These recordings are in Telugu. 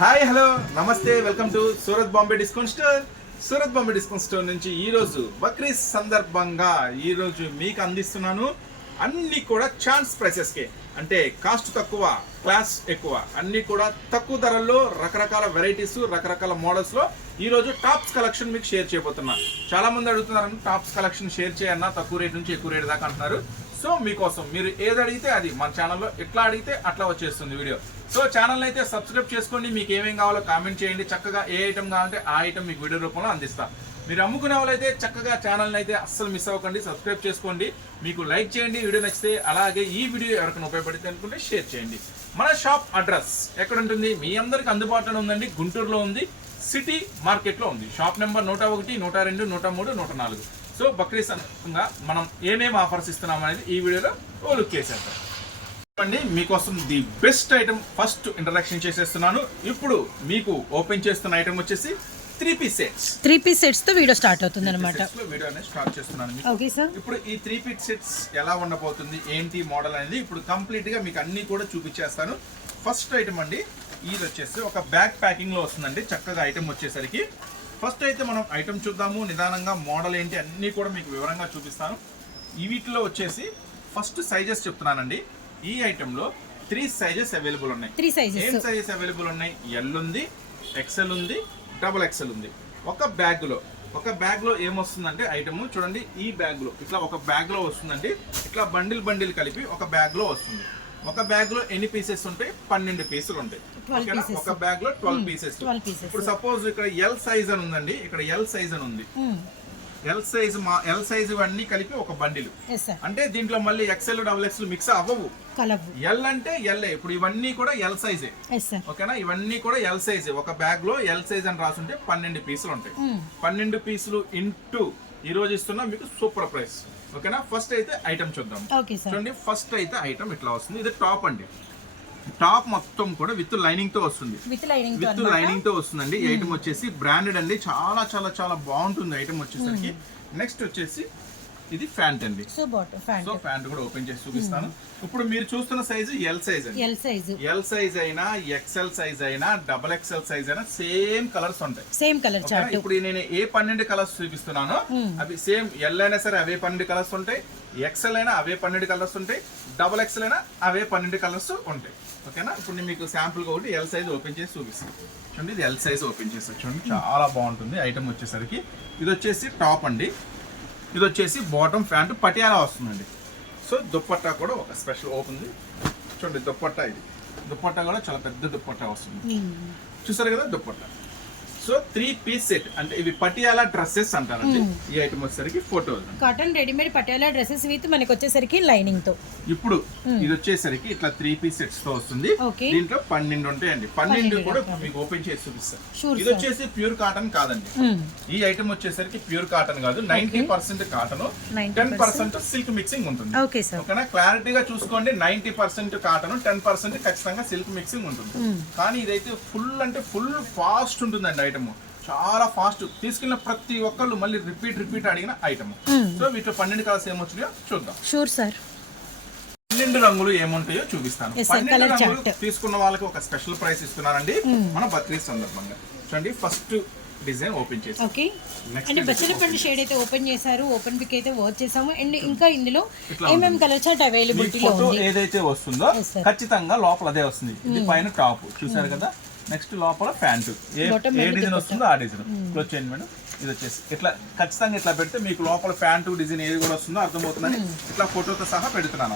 హాయ్ హలో నమస్తే welcome to Surat Bombay discount store. Surat Bombay discount store నుంచి ఈరోజు బక్రీద్ సందర్భంగా ఈరోజు మీకు అందిస్తున్నాను అన్నీ కూడా ఛాన్స్ ప్రైసెస్కే, అంటే కాస్ట్ తక్కువ క్లాస్ ఎక్కువ, అన్నీ కూడా తక్కువ ధరల్లో రకరకాల వెరైటీస్ రకరకాల మోడల్స్లో ఈరోజు టాప్స్ కలెక్షన్ మీకు షేర్ చేయబోతున్నా. చాలా మంది అడుగుతున్నారు టాప్స్ కలెక్షన్ షేర్ చేయన్నా తక్కువ రేట్ నుంచి ఎక్కువ రేట్ దాకా అంటున్నారు. సో మీకోసం మీరు ఏది అడిగితే అది మన ఛానల్లో ఎట్లా అడిగితే అట్లా వచ్చేస్తుంది వీడియో. సో ఛానల్ అయితే సబ్స్క్రైబ్ చేసుకోండి, మీకు ఏమేం కావాలో కామెంట్ చేయండి, చక్కగా ఏ ఐటమ్ కావాలంటే ఆ ఐటమ్ మీకు వీడియో రూపంలో అందిస్తాను. మీరు అమ్ముకునే వాళ్ళైతే చక్కగా ఛానల్ని అయితే అస్సలు మిస్ అవ్వకండి, సబ్స్క్రైబ్ చేసుకోండి, మీకు లైక్ చేయండి వీడియో నచ్చితే, అలాగే ఈ వీడియో ఎవరికైనా ఉపయోగపడితే అనుకుంటే షేర్ చేయండి. మన షాప్ అడ్రస్ ఎక్కడ ఉంటుంది మీ అందరికి అందుబాటులో ఉందండి, గుంటూరులో ఉంది, సిటీ మార్కెట్లో ఉంది. Shop number 101, 102, 103, 104. సో బక్రీద్ సందర్భంగా మనం ఏమేమి ఆఫర్స్ ఇస్తున్నాం అనేది ఈ వీడియోలో ఓ లుక్ చేసేద్దాం. మీకోసం the best item first introduction చేసేస్తున్నాను. ఇప్పుడు మీకు ఓపెన్ చేస్తున్న ఐటమ్ వచ్చేసి 3-piece సెట్స్. 3-piece సెట్స్ తో వీడియో స్టార్ట్ అవుతుంది అన్నమాట. వీడియో అనేది స్టార్ట్ చేస్తున్నాను. Okay sir. ఇప్పుడు ఈ 3-piece సెట్స్ ఎలా ఉండబోతుంది, ఏంటి మోడల్ అనేది ఇప్పుడు కంప్లీట్ గా మీకు అన్ని కూడా చూపించేస్తాను. ఫస్ట్ ఐటమ్ అండి, ఇది వచ్చేసి ఒక బ్యాగ్ ప్యాకింగ్ లో వస్తుందండి. చక్కగా ఐటమ్ వచ్చేసరికి ఫస్ట్ అయితే మనం ఐటమ్ చూద్దాము, నిదానంగా మోడల్ ఏంటి అన్ని కూడా మీకు వివరంగా చూపిస్తాను. ఈ వీటిలో వచ్చేసి ఫస్ట్ సైజెస్ చెప్తున్నానండి. ఈ ఐటెంలో 3 సైజెస్ అవైలబుల్ ఉన్నాయి. 3 సైజెస్. ఏం సైజెస్ అవైలబుల్ ఉన్నాయి? ఎల్ ఉంది, ఎక్సెల్ ఉంది, XXL ఉంది. ఒక బ్యాగ్ లో ఏమొస్తుందంటే ఐటమ్ చూడండి, ఈ బ్యాగ్ లో ఇట్లా ఒక బ్యాగ్ లో వస్తుందండి. ఇట్లా బండిల్ కలిపి ఒక బ్యాగ్ లో వస్తుంది. ఒక బ్యాగ్ లో ఎన్ని పీసెస్ ఉంటాయి? 12 పీసులు ఉంటాయి. ఒక బ్యాగ్ లో 12 పీసెస్. ఇప్పుడు సపోజ్ ఇక్కడ ఎల్ సైజ్ అని ఉందండి, ఇక్కడ ఎల్ సైజ్ అని ఉంది. ఎల్ సైజ్ అన్ని కలిపి ఒక బండిల్. అంటే దీంట్లో మళ్ళీ XL, XXL మిక్స్ అవ్వవు. ఎల్ అంటే ఎల్. ఇప్పుడు ఇవన్నీ కూడా ఎల్ సైజే, ఓకేనా? ఇవన్నీ కూడా ఎల్ సైజే. ఒక బ్యాగ్ లో ఎల్ సైజ్ అని రాసుంటే 12 పీసులు ఉంటాయి. 12 పీసులు ఇంటూ ఈ రోజు ఇస్తున్నా మీకు సూపర్ ప్రైస్, ఓకేనా? ఫస్ట్ అయితే ఐటమ్ చూద్దాం. చూడండి, ఫస్ట్ అయితే ఐటమ్ ఇట్లా వస్తుంది. ఇది టాప్ అండి. టాప్ మొత్తం కూడా విత్ లైనింగ్ తో వస్తుంది. విత్ లైనింగ్ తో వస్తుందండి. ఈ ఐటమ్ వచ్చేసి బ్రాండెడ్ అండి, చాలా చాలా చాలా బాగుంటుంది ఐటమ్ వచ్చేసరికి. నెక్స్ట్ వచ్చేసి ఇది ప్యాంట్ అండి. సో ప్యాంట్ కూడా ఓపెన్ చేసి చూపిస్తాను. ఇప్పుడు మీరు చూస్తున్న సైజు ఎల్ సైజ్ అండి. ఎల్ సైజ్ అయినా, ఎక్సెల్ సైజ్ అయినా, XXL సైజ్ అయినా సేమ్ కలర్స్ ఉంటాయి. ఇప్పుడు నేను ఏ 12 కలర్స్ చూపిస్తున్నానో అవి సేమ్. ఎల్ అయినా సరే అవే 12 కలర్స్ ఉంటాయి, ఎక్సెల్ అయినా అవే 12 కలర్స్ ఉంటాయి, XXL అయినా అవే 12 కలర్స్ ఉంటాయి, ఓకేనా? ఇప్పుడు నేను మీకు శాంపుల్ గా ఒకటి ఎల్ సైజ్ ఓపెన్ చేసి చూపిస్తాను. చూడండి, ఇది ఎల్ సైజ్ ఓపెన్ చేసి చూడండి, చాలా బాగుంటుంది ఐటమ్ వచ్చేసరికి. ఇది వచ్చేసి టాప్ అండి, ఇది వచ్చేసి బాటమ్ ప్యాంట్ పటియాలా వస్తుందండి. సో దుప్పట్టా కూడా ఒక స్పెషల్ ఓపెన్. చూడండి దుప్పట్టా, ఇది దుప్పట్టా కూడా చాలా పెద్ద దుప్పట్టా వస్తుంది. చూసారు కదా దుప్పట్టా. సో 3-piece సెట్ అంటే ఇవి పటియాలా డ్రెస్సెస్ అంటారండి. ఈ ఐటమ్ వచ్చేసరికి photo cotton readymade Patiala dresses with మనకి వచ్చేసరికి లైనింగ్ తో. ఇప్పుడు ఇది వచ్చేసరికి ఇట్లా 3-piece సెట్స్ తో వస్తుంది. దీంట్లో 12 ఉంటాయండి. 12 కూడా మీకు ఓపెన్ చేసి చూపిస్తాను. ఇది వచ్చేసి ప్యూర్ కాటన్ కాదండి. ఈ ఐటమ్ వచ్చేసరికి ప్యూర్ కాటన్ కాదు, 90% కాటన్, 10% సిల్క్ మిక్సింగ్ ఉంటుంది, ఓకేనా? క్లారిటీగా చూసుకోండి, 90% కాటన్, 10% ఖచ్చితంగా సిల్క్ మిక్సింగ్ ఉంటుంది. కానీ ఇదైతే ఫుల్ అంటే ఫుల్ ఫాస్ట్ ఉంటుందండి ఐటమ్, చాలా ఫాస్ట్. తీసుకెళ్ళిన ప్రతి ఒక్కళ్ళు మళ్ళీ రిపీట్ అడిగిన ఐటమ్. సో వీటిలో 12 కలర్స్ ఏమొచ్చినాయో చూద్దాం. 12 రంగులు ఏముంటాయో చూపిస్తాను. 12 రంగులు తీసుకున్న వాళ్ళకి ఒక స్పెషల్ ప్రైస్ ఇస్తున్నానండి మన బక్రీద్ సందర్భంగా. చూడండి, ఫస్ట్ డిజైన్ ఓపెన్ చేసి అంటే బచ్చలపండు షేడ్ అయితే ఓపెన్ చేశారు, ఓపెన్ పిక్ అయితే వర్క్ చేసాము. అండ్ ఇంకా ఇందులో ఏమేం కలర్ చార్ట్ అవైలబిలిటీ లో ఉంది. ఏదైతే వస్తుందో ఖచ్చితంగా లోపల అదే వస్తుంది. ఇది పైన టాప్ చూసారు కదా. నెక్స్ట్ లోపల ప్యాంట్ ఏ డిజైన్ వస్తుందో ఆ డిజైన్ క్లోజ్ చేయండి మేడం. ఇది వచ్చేసి ఇట్లా ఖచ్చితంగా ఇట్లా పెడితే మీకు లోపల ప్యాంటు డిజైన్ ఏది కూడా వస్తుందో అర్థమవుతుందని ఇట్లా ఫోటోతో సహా పెడుతున్నాను.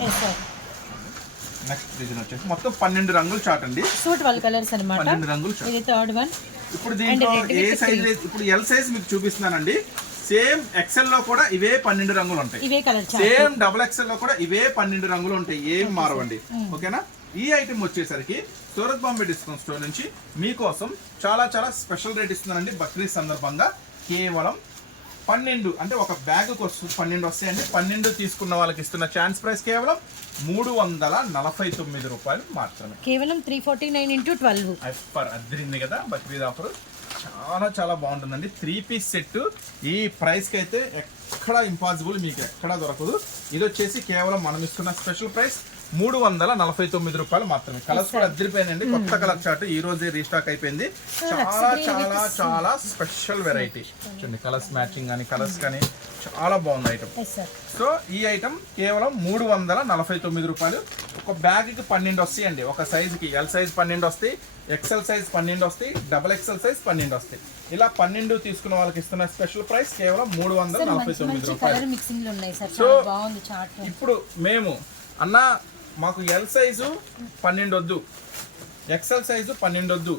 నెక్స్ట్ డిజైన్ వచ్చేసి మొత్తం 12 రంగులు చాట్ అండి. 12 రంగులు చాట్. ఇప్పుడు దీంట్లో ఏ సైజ్, ఇప్పుడు ఎల్ సైజ్ మీకు చూపిస్తున్నానండి. సేమ్ ఎక్సెల్ లో కూడా ఇవే 12 రంగులు ఉంటాయి. సేమ్ XXL లో కూడా ఇవే 12 రంగులు ఉంటాయి, ఏం మారవండి, ఓకేనా? ఈ ఐటమ్ వచ్చేసరికి సూరత్ బాంబే డిస్కౌంట్ స్టోర్ నుంచి మీకోసం చాలా చాలా స్పెషల్ రేట్ ఇస్తున్నానండి బక్రీద్ సందర్భంగా. కేవలం 12 అంటే ఒక బ్యాగ్ 12 వస్తాయండి. 12 తీసుకున్న వాళ్ళకి ఇస్తున్న ఛాన్స్ ప్రైస్ కేవలం 349 రూపాయలు మాత్రమే. కేవలం 349 × 12 ఆఫర్ అదిరింది కదా బక్రీద్ ఆఫర్. చాలా చాలా బాగుంటుందండి. 3-piece సెట్ ఈ ప్రైస్కి అయితే ఎక్కడ ఇంపాసిబుల్, మీకు ఎక్కడా దొరకదు. ఇది వచ్చేసి కేవలం మనం ఇస్తున్న స్పెషల్ ప్రైస్ 349 రూపాయలు మాత్రమే. కలర్స్ కూడా అదిరిపోయినండి. కొత్త కలర్ చార్ట్ ఈ రోజే రీస్టాక్ అయిపోయింది. చాలా చాలా చాలా స్పెషల్ వెరైటీ. చూడండి కలర్స్ మ్యాచింగ్ కానీ కలర్స్ కానీ చాలా బాగుంది ఐటమ్. సో ఈ ఐటమ్ కేవలం 349 రూపాయలు. ఒక బ్యాగ్కి 12 వస్తాయండి. ఒక సైజుకి ఎల్ సైజ్ 12 వస్తాయి, ఎక్సెల్ సైజ్ 12 వస్తాయి, డబుల్ ఎక్సెల్ సైజ్ 12 వస్తాయి. ఇలా 12 తీసుకున్న వాళ్ళకి ఇస్తున్న స్పెషల్ ప్రైస్ కేవలం 349 రూపాయలు. సో ఇప్పుడు మేము అన్న మాకు ఎల్ సైజు 12 వద్దు, ఎక్సెల్ సైజు 12 వద్దు,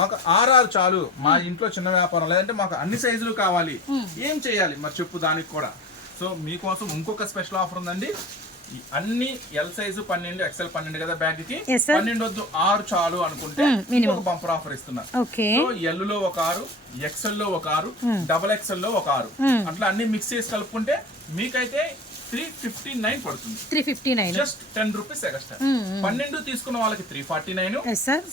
మాకు 6 చాలు, మా ఇంట్లో చిన్న వ్యాపారం, లేదంటే మాకు అన్ని సైజులు కావాలి, ఏం చేయాలి మరి చెప్పు దానికి కూడా. సో మీకోసం ఇంకొక స్పెషల్ ఆఫర్ ఉందండి. అన్ని ఎల్ సైజు 12, ఎక్సెల్ 12 కదా బ్యాగ్ కి, 12 వద్దు 6 చాలు అనుకుంటే ఒక బంపర్ ఆఫర్ ఇస్తున్నా. సో ఎల్ లో ఒక 6, ఎక్సెల్ లో ఒక 6, డబల్ ఎక్సెల్ లో ఒక 6, అట్లా అన్ని మిక్స్ చేసి కలుపుకుంటే మీకైతే 359 పడుతుంది. 359 జస్ట్ 10 రూపీస్ ఎక్స్ట్రా. 12 తీసుకున్న వాళ్ళకి 349,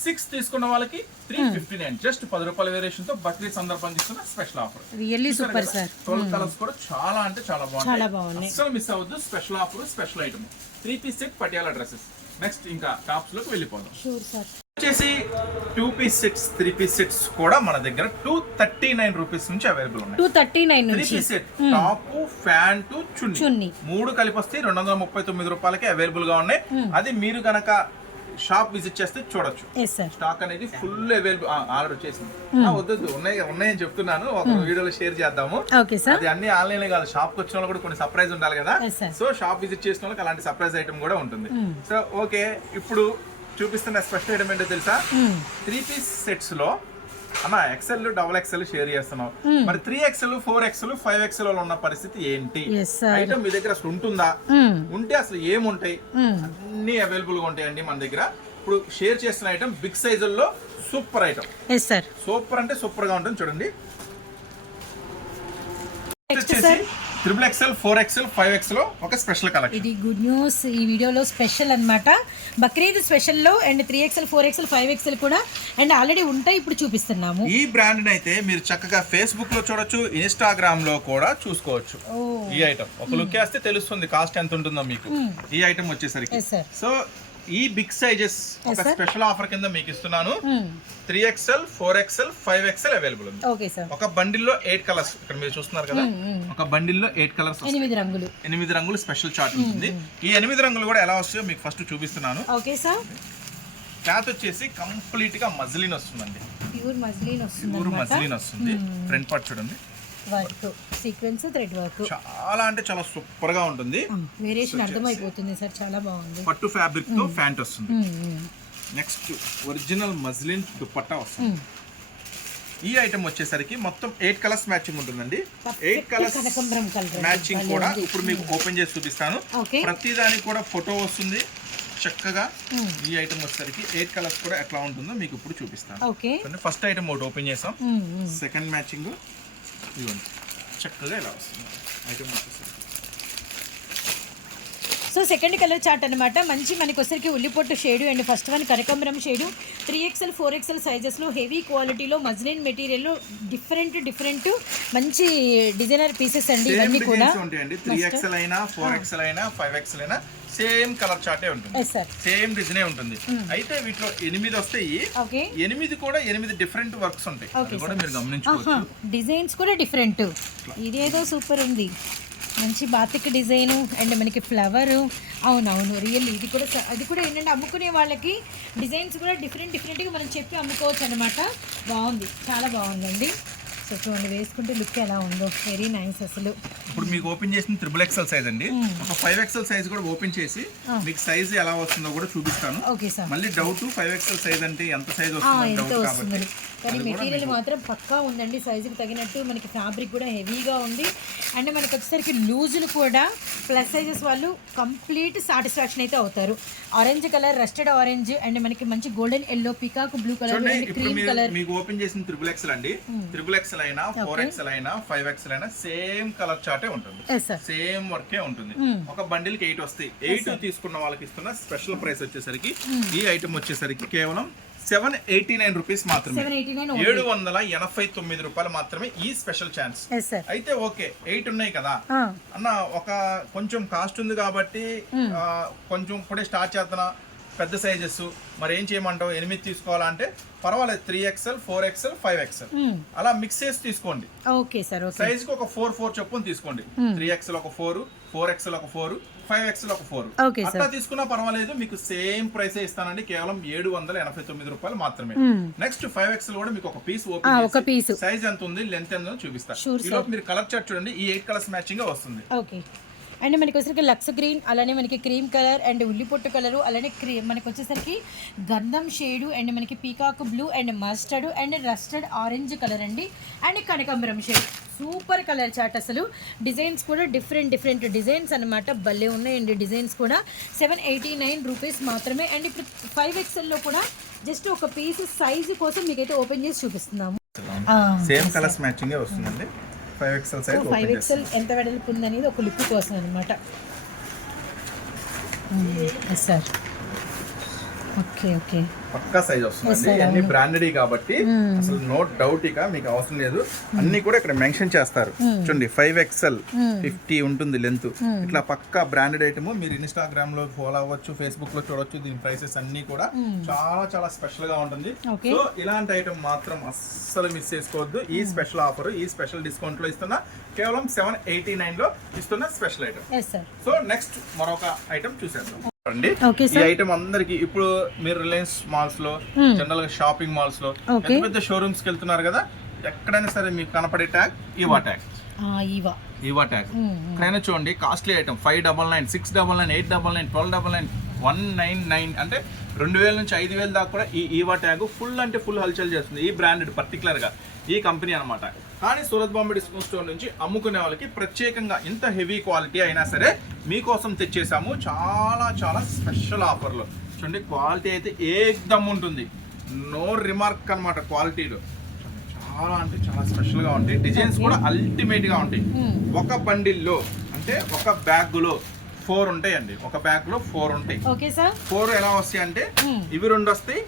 6 తీసుకున్న వాళ్ళకి 359, జస్ట్ 10 రూపాయల వేరియేషన్ తో బక్రీద్ సందర్భంగా ఇస్తున్న special offer. Really super sir. 12 colours కూడా చాలా అంటే చాలా బాగుంది. అస్సలు మిస్ అవ్వద్దు. Special offer, special item, 3 piece set Patiala dresses. Next ఇంకా టాప్స్ లోకి వెళ్ళిపోదాం. వచ్చేసి 2 పీస్ సెట్స్, 3 పీస్ సెట్స్ కూడా మన దగ్గర 239 రూపీస్ నుంచి అవైలబుల్ ఉన్నాయి. 239 నుంచి 3 పీస్ సెట్, టాప్, ప్యాంటు, చున్నీ 3 కలిపి వస్తే 239 రూపాయలకి అవైలబుల్ గా ఉన్నాయి. అది మీరు గనక షాప్ విజిట్ చేస్తే చూడొచ్చు. స్టాక్ అనేది ఫుల్ అవైలబుల్. ఆర్డర్ వచ్చేసింది. వద్దు ఉన్నాయని చెప్తున్నాను, ఒక వీడియోలో షేర్ చేద్దాము. అది అన్ని ఆన్లైన్ కాదు, షాప్ కి వచ్చిన వాళ్ళు కూడా కొన్ని సర్ప్రైజ్ ఉండాలి కదా. సో షాప్ విజిట్ చేసిన వాళ్ళకి అలాంటి సర్ప్రైజ్ ఐటమ్ కూడా ఉంటుంది. సో ఓకే, ఇప్పుడు చూపిస్తున్న స్పెషల్ ఐటమ్ ఏంటో తెలుసా? 3 పీస్ సెట్స్ లో అన్న ఎక్సెల్, డబుల్ ఎక్సెల్ షేర్ చేస్తున్నాం. మరి 3XL, 4XL, 5XL ఉన్న పరిస్థితి ఏంటి? ఐటమ్ మీ దగ్గర అసలు ఉంటుందా? ఉంటే అసలు ఏముంటాయి? అన్ని అవైలబుల్ గా ఉంటాయండి మన దగ్గర. ఇప్పుడు షేర్ చేస్తున్న ఐటమ్ బిగ్ సైజుల్లో సూపర్ ఐటమ్. సూపర్ అంటే సూపర్ గా ఉంటుంది. చూడండి XXL, 4XL, 5XL ఒక స్పెషల్ కలెక్షన్. ఇది గుడ్ న్యూస్. ఈ వీడియోలో స్పెషల్ అన్నమాట. బక్రీద్ స్పెషల్ లో అండ్ 3XL, 4XL, 5XL కూడా అండ్ ఆల్రెడీ ఉంటాయి, ఇప్పుడు చూపిస్తున్నాము. ఈ బ్రాండ్ అయితే మీరు చక్కగా ఫేస్బుక్ లో చూడొచ్చు, ఇన్స్టాగ్రామ్ లో కూడా చూసుకోవచ్చు. ఈ ఐటమ్ ఒక లుక్ వేస్తే తెలుస్తుంది కాస్ట్ ఎంత ఉంటుందో మీకు. ఈ ఐటమ్ వచ్చేసరికి సో ఈ బిగ్ సైజెస్ ఒక స్పెషల్ ఆఫర్ కింద మీకు ఇస్తున్నాను. 3XL, 4XL, 5XL అవైలబుల్ ఉంది. ఒక బండిల్ లో 8 కలర్స్ ఇక్కడ మీరు చూస్తున్నారు కదా. ఒక బండిల్ లో 8 కలర్స్, 8 రంగులు స్పెషల్ చార్ట్ ఉంటుంది. ఈ 8 రంగులు కూడా ఎలా వస్తాయో మీకు ఫస్ట్ చూపిస్తున్నాను. క్లాత్ వచ్చేసి కంప్లీట్ గా మజ్లిన్ వస్తుందండి. ప్యూర్ మజ్లిన్ వస్తుంది. ఫ్రంట్ పార్ట్ చూడండి, వర్క్ సీక్వెన్స్, థ్రెడ్ వర్క్ చాలా అంటే చాలా సూపర్ గా ఉంటుంది. వేరియేషన్ అర్థమైపోతుంది సార్, చాలా బాగుంది. పట్టు ఫ్యాబ్రిక్ తో ప్యాంట్ వస్తుంది. నెక్స్ట్ ఒరిజినల్ మజ్లిన్ దుపట్టా వస్తుంది. ఈ ఐటమ్ వచ్చేసరికి మొత్తం 8 కలర్స్ మ్యాచింగ్ ఉంటుందండి. 8 కలర్స్ మ్యాచింగ్ కూడా ఇప్పుడు మీకు ఓపెన్ చేసి చూపిస్తాను. ప్రతి దానికి కూడా ఫోటో వస్తుంది చక్కగా. ఈ ఐటమ్ వచ్చేసరికి 8 కలర్స్ కూడా ఎట్లా ఉంటుందో మీకు ఇప్పుడు చూపిస్తాను. ఫస్ట్ ఐటమ్ ఒకటి ఓపెన్ చేసాం. సెకండ్ మ్యాచింగ్ ఇవ్వండి చక్కగా ఇలా వస్తుంది ఐటమ్ వచ్చేసరికి. సో సెకండ్ కలర్ చార్ట్ అనమాట. మంచి మనకి వచ్చరికి ఉల్లిపొట్టు షేడు అండ్ ఫస్ట్ వన్ కనకాంబరం షేడు. 3XL, 4XL సైజెస్లో హెవీ క్వాలిటీలో మజ్లిన్ మెటీరియల్లో డిఫరెంట్ మంచి డిజైనర్ పీసెస్ అండి. ఇవన్నీ కూడా ఉంటాయండి. 3XL అయినా 4XL అయినా 5XL అయినా సేమ్ కలర్ చార్టే ఉంటుంది, సేమ్ డిజైనే ఉంటుంది. అయితే వీటిలో 8 వస్తాయి. 8 కూడా 8 డిఫరెంట్ వర్క్స్ ఉంటాయి. అది కూడా మీరు గమనించుకోవచ్చు. డిజైన్స్ కూడా డిఫరెంట్. ఇదేదో సూపర్ ఉంది, మంచి బాతిక్ డిజైను అండ్ మనకి ఫ్లవరు. అవునవును రియల్లీ అది కూడా ఏంటంటే అమ్ముకునే వాళ్ళకి డిజైన్స్ కూడా డిఫరెంట్గా మనం చెప్పి అమ్ముకోవచ్చు అనమాట. బాగుంది, చాలా బాగుందండి. సో చూడండి వేసుకుంటే లుక్ ఎలా ఉందో, వెరీ నైస్ అసలు. ఇప్పుడు మీకు ఓపెన్ చేసిన XXL సైజ్ అండి. ఒక 5XL సైజ్ కూడా ఓపెన్ చేసి మీకు సైజ్ ఎలా వస్తుందో కూడా చూపిస్తాను. మళ్ళీ డౌట్ 5XL సైజ్ అంటే ఎంత సైజ్ వస్తుంది కానీ మెటీరియల్ మాత్రం పక్కా ఉందండి, సైజుకి తగినట్టు. మనకి ఫ్యాబ్రిక్ కూడా హెవీగా ఉంది అండ్ మనకి వచ్చేసరికి లూజులు కూడా ప్లస్ సైజెస్ వాళ్ళు కంప్లీట్ సాటిస్ఫాక్షన్ అయితే అవుతారు. Orange colour, rusted orange and మనకి మంచి golden yellow, peacock blue colour and cream colour. మీకు ఓపెన్ చేసిన XXL అండి. XXL అయినా 4XL అయినా 5XL అయినా సేమ్ కలర్ చార్టే ఉంటుంది, సేమ్ వర్కే ఉంటుంది. ఒక బండిల్ కి 8 వస్తాయి. 8 తీసుకున్న వాళ్ళకి ఇస్తున్న స్పెషల్ ప్రైస్ వచ్చేసరికి ఈ ఐటమ్ వచ్చేసరికి కేవలం 789 రూపీస్ మాత్రమే, 789 789 రూపాయలు మాత్రమే ఈ స్పెషల్ ఛాన్స్. Yes sir. అయితే ఓకే 8 ఉన్నాయి కదా అన్న, ఒక కొంచెం కాస్ట్ ఉంది కాబట్టి కొంచెం ఇప్పుడే స్టార్ట్ చేస్తున్నా, పెద్ద సైజెస్ మరి ఏం చేయమంటావు, 8 తీసుకోవాలంటే పర్వాలేదు, 3XL 4XL 5XL అలా మిక్స్ చేసి తీసుకోండి. Okay sir. సైజ్ కి ఒక 4 చొప్పున తీసుకోండి. 3XL ఒక 4, 4XL ఒక 4, 5XL ఒక 4 అట్లా తీసుకున్నా పర్వాలేదు, మీకు సేమ్ ప్రైస్ ఇస్తానండి, కేవలం 789 రూపాయలు మాత్రమే. నెక్స్ట్ 5XL కూడా మీకు ఒక పీస్ ఓపెన్, సైజ్ ఎంత ఉంది, లెంత్ ఎంత చూపిస్తా. ఈ లోపు మీరు కలర్ చార్ట్ చూడండి, ఈ 8 కలర్స్ మ్యాచింగ్ గా వస్తుంది. ఓకే. అండ్ మనకి వచ్చేసరికి లక్స్ గ్రీన్, అలానే మనకి క్రీమ్ కలర్ అండ్ ఉల్లిపొట్టు కలరు, అలానే మనకి వచ్చేసరికి గంధం షేడు అండ్ మనకి peacock blue and mustard and rusted orange colour అండి, అండ్ కనకాంబరం షేడ్. Super colour chart. అసలు డిజైన్స్ కూడా డిఫరెంట్ డిజైన్స్ అనమాట, భలే ఉన్నాయండి డిజైన్స్ కూడా. 789 రూపీస్ మాత్రమే. అండ్ ఇప్పుడు 5XLలో కూడా జస్ట్ ఒక పీస్ సైజు కోసం మీకైతే ఓపెన్ చేసి చూపిస్తున్నాము. సేమ్ కలర్స్ మ్యాచింగ్ వస్తుందండి. 5XL సైజ్ 5XL ఎంత వెడల్పు ఉందనేది ఒక లుక్ కోసం అనమాట. సార్ ఓకే పక్కా సైజ్ వస్తుంది, అన్ని బ్రాండెడ్ కాబట్టి అసలు నో డౌట్, ఇక మీకు అవసరం లేదు. అన్ని కూడా ఇక్కడ మెన్షన్ చేస్తారు చూడండి. 5XL 50 ఉంటుంది లెంత్, ఇట్లా పక్కా బ్రాండెడ్ ఐటమ్. మీరు ఇన్స్టాగ్రామ్ లో ఫాలో అవ్వచ్చు, ఫేస్బుక్ లో చూడొచ్చు. దీని ప్రైసెస్ అన్ని కూడా చాలా స్పెషల్ గా ఉంటుంది. సో ఇలాంటి ఐటమ్ మాత్రం అస్సలు మిస్ చేసుకోవద్దు. ఈ స్పెషల్ ఆఫర్, ఈ స్పెషల్ డిస్కౌంట్ లో ఇస్తున్నా, కేవలం 789 లో ఇస్తున్న స్పెషల్ ఐటమ్. సో నెక్స్ట్ మరొక ఐటమ్ చూసేద్దాం. ఈ ఐటమ్ అందరికి ఇప్పుడు మీరు రిలయన్స్ మాల్స్ లో, జనరల్ గా షాపింగ్ మాల్స్ లో, పెద్ద షోరూమ్స్ కి వెళ్తున్నారు కదా, ఎక్కడైనా సరే మీకు కనపడే tag Eva tag. Eva tag ఎక్కడైనా చూడండి, కాస్ట్లీ ఐటమ్ 599, 699, 899, 1299, 199 అంటే 2000 నుంచి 5000 దాకా కూడా ఈ ఈవా ట్యాగ్ ఫుల్ అంటే ఫుల్ హల్చల్ చేస్తుంది. ఈ బ్రాండెడ్ పర్టికులర్ గా ఈ కంపెనీ అనమాట. కానీ సూరత్ బాంబే డిస్కౌంట్ స్టోర్ నుంచి అమ్ముకునే వాళ్ళకి ప్రత్యేకంగా ఇంత హెవీ క్వాలిటీ అయినా సరే మీకోసం తెచ్చేసాము చాలా స్పెషల్ ఆఫర్లో. చూడండి, క్వాలిటీ అయితే ఏకదమ్ ఉంటుంది, నో రిమార్క్ అనమాట క్వాలిటీలో. చాలా అంటే చాలా స్పెషల్గా ఉంటాయి, డిజైన్స్ కూడా అల్టిమేట్గా ఉంటాయి. ఒక బండిల్లో అంటే ఒక బ్యాగ్లో 4 ఉంటాయండి, ఒక బ్యాగ్లో 4 ఉంటాయి. 4 ఎలా వస్తాయి అంటే ఇవి 2 వస్తాయి,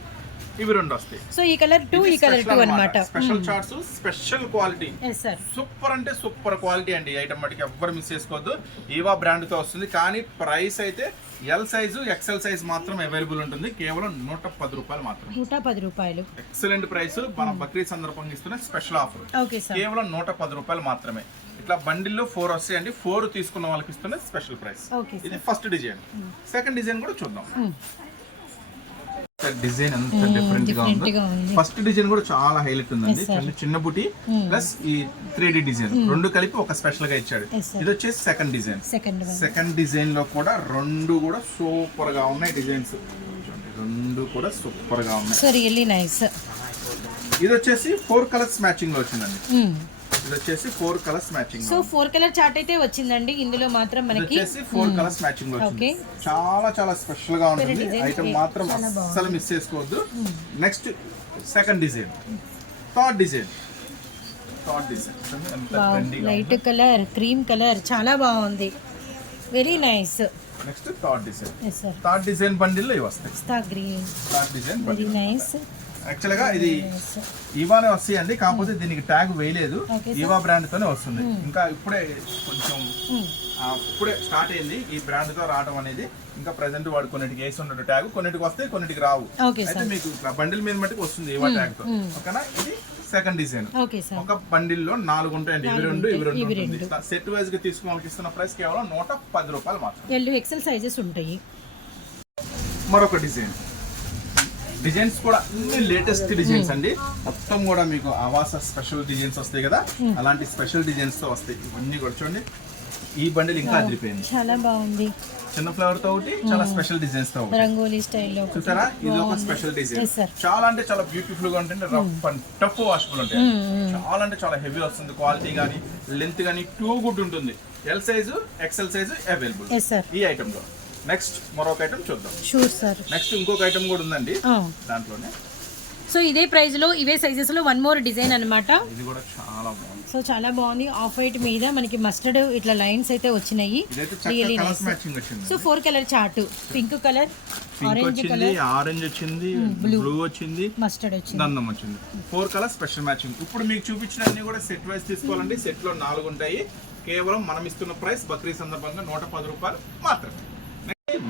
ఇవి 2 వస్తాయి. సో ఈ కలర్ 2, ఈ కలర్ 2 అన్నమాట. Special charts, special quality, super అంటే సూపర్ క్వాలిటీ అండి. ఈ ఐటమ్ మటుకు ఎవ్వరు మిస్ చేసుకోవద్దు. ఈవా బ్రాండ్ తో వస్తుంది, కానీ ప్రైస్ అయితే ఎల్ సైజు, XL సైజ్ మాత్రం అవైలబుల్ ఉంటుంది, కేవలం 110 రూపాయలు మాత్రం. 110 రూపాయలు ఎక్సలెంట్ ప్రైస్. మన బక్రీద్ సందర్భంగా ఇస్తున్న స్పెషల్ ఆఫర్, కేవలం 110 రూపాయలు మాత్రమే. ఇట్లా బండిల్లో 4 వస్తాయండి, 4 తీసుకున్న వాళ్ళకి ఇస్తున్న స్పెషల్ ప్రైస్. ఇది ఫస్ట్ డిజైన్. సెకండ్ డిజైన్ కూడా చూద్దాం. డిజైన్ ఎంత డిఫరెంట్ గా ఉంది. ఫస్ట్ డిజైన్ కూడా చాలా హైలైట్ ఉందండి. చిన్న బుటీ ప్లస్ ఈ 3D డిజైన్ 2 కలిపి ఒక స్పెషల్ గా ఇచ్చాడు. ఇది వచ్చేసి సెకండ్ డిజైన్. సెకండ్ డిజైన్ లో కూడా 2 కూడా సూపర్ గా ఉన్నాయి డిజైన్స్, 2 కూడా సూపర్ గా ఉన్నాయి. So really nice. ఇది వచ్చేసి 4 కలర్స్ మ్యాచింగ్ లో వచ్చిందండి. ఇది వచ్చేసి 4 colours matching. So 4 colour chart అయితే వచ్చిందండి. ఇందులో మాత్రం మనకి 4 కలర్స్ మ్యాచింగ్ లో వచ్చింది. చాలా స్పెషల్ గా ఉంటుంది ఐటమ్, మాత్రం అస్సలు మిస్ చేసుకోవద్దు. Next second design, third design light colour, cream colour, చాలా బాగుంది, very nice. Next third design bundle లో ఇవి వస్తాయి. Third design very nice. Actual గా ఇది ఈవానే వస్తాయండి, కాకపోతే దీనికి ట్యాగ్ వేయలేదు, ఈవా బ్రాండ్ తోనే వస్తుంది. ఇంకా ఇప్పుడే కొంచెం ఇప్పుడే స్టార్ట్ అయింది ఈ బ్రాండ్ తో రావడం అనేది. ఇంకా ప్రెసెంట్ వాడు కొన్నిటికి వేసి ఉన్నట్టు ట్యాగ్, కొన్నిటికి వస్తాయి, కొన్నిటికి రావు. అయితే మీకు బండిల్ మీద మట్టుకు వస్తుంది ఈవా ట్యాగ్ తో. ఓకేనా? ఇది సెకండ్ డిజైన్. ఒక బండిల్ లో 4 ఉంటాయండి, ఇవి 2 సెట్ వైజ్ గా తీసుకుని ఇస్తున్న ప్రైస్ కేవలం 110 రూపాయలు మాత్రం. XL సైజెస్ ఉంటాయి. మరొక డిజైన్స్ కూడా అన్ని లేటెస్ట్ డిజైన్స్ అండి. మొత్తం కూడా మీకు ఆవాస స్పెషల్ డిజైన్స్ వస్తాయి కదా, అలాంటి స్పెషల్ డిజైన్స్ తో వస్తాయి ఇవన్నీ కూడా. చూడండి, ఈ బండిల్ ఇంకా అదిరిపోయింది, చాలా బాగుంది. చిన్న ఫ్లవర్ తో ఒకటి, చాలా స్పెషల్ డిజైన్స్ తో రంగోలీ స్టైల్లో చూసారా. ఇది ఒక స్పెషల్ డిజైన్, చాలా అంటే చాలా బ్యూటిఫుల్ గా ఉంటుంది. రఫ్ అండ్ టఫ్ వాషబుల్ ఉంటాయి, చాలా అంటే చాలా హెవీ వస్తుంది. క్వాలిటీ గానీ లెంత్ గానీ టూ గుడ్ ఉంటుంది. L size, XL size available ఈ ఐటమ్ లో. నెక్స్ట్ మరొక ఐటమ్ చూద్దాం. నెక్స్ట్ ఇంకొక ఐటమ్ కూడా ఉందండి దాంట్లోనే. సో ఇదే ప్రైస్ లో ఇవే సైజెస్ లో వన్ మోర్ డిజైన్ అన్నమాట. ఇది కూడా చాలా బాగుంది. సో చాలా బాగుంది. ఆఫ్ వైట్ మీద మనకి మస్టర్డ్ ఇట్లా లైన్స్ అయితే వచ్చినాయి. ఇదైతే చక్కగా కలర్స్ మ్యాచింగ్ వచ్చింది. So 4 colour chart, pink colour, orange వచ్చింది, కలర్, ఆరెంజ్ వచ్చింది, బ్లూ వచ్చింది, మస్టర్డ్ వచ్చింది, దండం వచ్చింది. 4 కలర్ స్పెషల్ మ్యాచింగ్. ఇప్పుడు మీకు చూపించినన్ని కూడా సెట్ వైస్ తీసుకోవాలండి. సెట్ లో 4 ఉంటాయి. కేవలం మనం ఇస్తున్న ప్రైస్ బక్రీద్ సందర్భంగా 110 రూపాయలు మాత్రమే.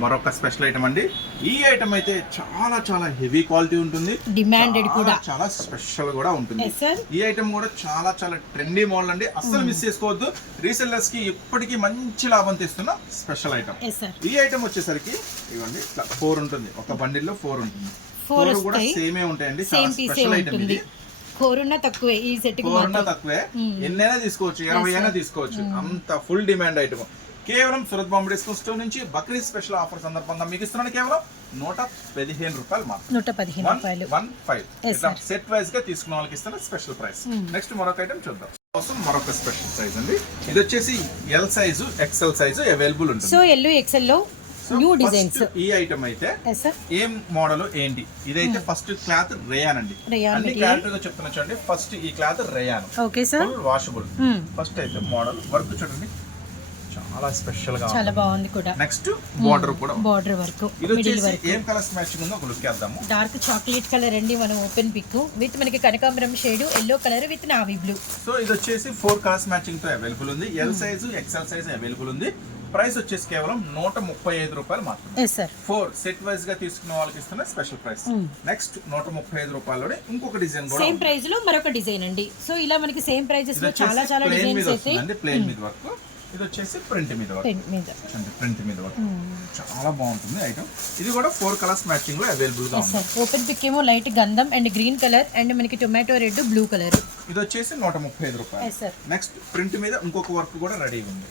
మరొక స్పెషల్ ఐటమ్ అండి. ఈ ఐటమ్ అయితే చాలా చాలా హెవీ క్వాలిటీ ఉంటుంది, డిమాండెడ్ కూడా, చాలా స్పెషల్ కూడా ఉంటుంది. Yes, sir. ఈ ఐటమ్ కూడా చాలా చాలా ట్రెండీ మోడల్ అండి. అస్సలు మిస్ చేసుకోవద్దు. రీసెల్లర్స్ కి ఇప్పటికీ మంచి లాభం తెస్తున్న స్పెషల్ ఐటమ్. Yes, sir. ఈ ఐటమ్ వచ్చేసరికి ఇవ్వండి ఇట్లా 4 ఉంటుంది. ఒక బండిల్ లో 4 ఉంటుంది. 4 కూడా వస్తాయి. సేమే ఉంటాయండి. సేమ్ చాలా పీసే స్పెషల్ ఐటమ్ ఉంటుంది. ఇది. 4 ఉన్నా తక్కువే ఈ సెట్ కి 4 ఉన్నా తక్కువే. ఎన్నైనా తీసుకోవచ్చు, 20 అయినా తీసుకోవచ్చు. అంత ఫుల్ డిమాండ్ ఐటమ్. కేవలం సూరత్ బాంబే డిస్కౌంట్ స్టోర్ నుంచి బక్రీద్ స్పెషల్ ఆఫర్ సందర్భంగా మీకు ఇస్తున్నాను కేవలం 115 రూపాయలు మాత్రం. 115 రూపాయలు. 15. ఇట్లా సెట్ వైజ్ గా తీసుకున్న వాళ్ళకి ఇస్తున్న స్పెషల్ ప్రైస్. నెక్స్ట్ మరొక ఐటమ్ చూద్దాం. కోసం మరొక స్పెషల్ సైజ్ అండి. ఇది వచ్చేసి L size, XL size available ఉంటుంది. సో ఎల్ ఎక్స్ఎల్ లో న్యూ డిజైన్స్. ఈ ఐటమ్ అయితే ఏం మోడల్ ఏంటి? ఇదైతే ఫస్ట్ క్లాత్ రేయాన్ అండి. అన్ని క్లారిటీగా చెప్తున్నా చూడండి. ఫస్ట్ ఈ cloth rayon, okay sir, full washable. First అయితే మోడల్ వర్క్ చూడండి, చాలా స్పెషల్ గా చాలా బాగుంది కూడా. నెక్స్ట్ బోర్డర్ కూడా, బోర్డర్ వర్క్, ఇది వచ్చేసి ఏం కలర్స్ మ్యాచింగ్ ఉందో ఒక లుక్ వేద్దాము. డార్క్ చాక్లెట్ కలర్ అండి, మనం ఓపెన్ పిక్ విత్ మనకి కనకాంబరం shade, yellow colour with navy blue. So ఇది వచ్చేసి 4 కలర్స్ మ్యాచింగ్ తో అవైలబుల్ ఉంది. L size, XL size available ఉంది. ప్రైస్ వచ్చేసి కేవలం 135 రూపాయలు మాత్రమే. 4 సెట్ వైజ్ గా తీసుకున్న వాళ్ళకి ఇస్తున్న స్పెషల్ ప్రైస్. నెక్స్ట్ 135 రూపాయల్లోనే ఇంకొక డిజైన్ కూడా సేమ్ ప్రైస్ లో మరొక డిజైన్ అండి. సో ఇలా మనకి సేమ్ ప్రైజెస్ లో చాలా చాలా డిజైన్స్ అయితే. ప్లేన్ మీద వర్క్, ఇది వచ్చేసి ప్రింట్ మీద వర్క్. ప్రింట్ మీద వర్క్ చాలా బాగుంటుంది ఐటమ్. ఇది కూడా 4 కలర్స్ మ్యాచింగ్ లో అవైలబుల్ గా ఉంది. ఓపెన్ పిక్ ఏమో లైట్ గంధం అండ్ గ్రీన్ కలర్ అండ్ మనకి టొమాటో రెడ్, బ్లూ కలర్. ఇది వచ్చేసి 135 రూపాయలు. నెక్స్ట్ ప్రింట్ మీద ఇంకొక వర్క్ కూడా రెడీ ఉంది.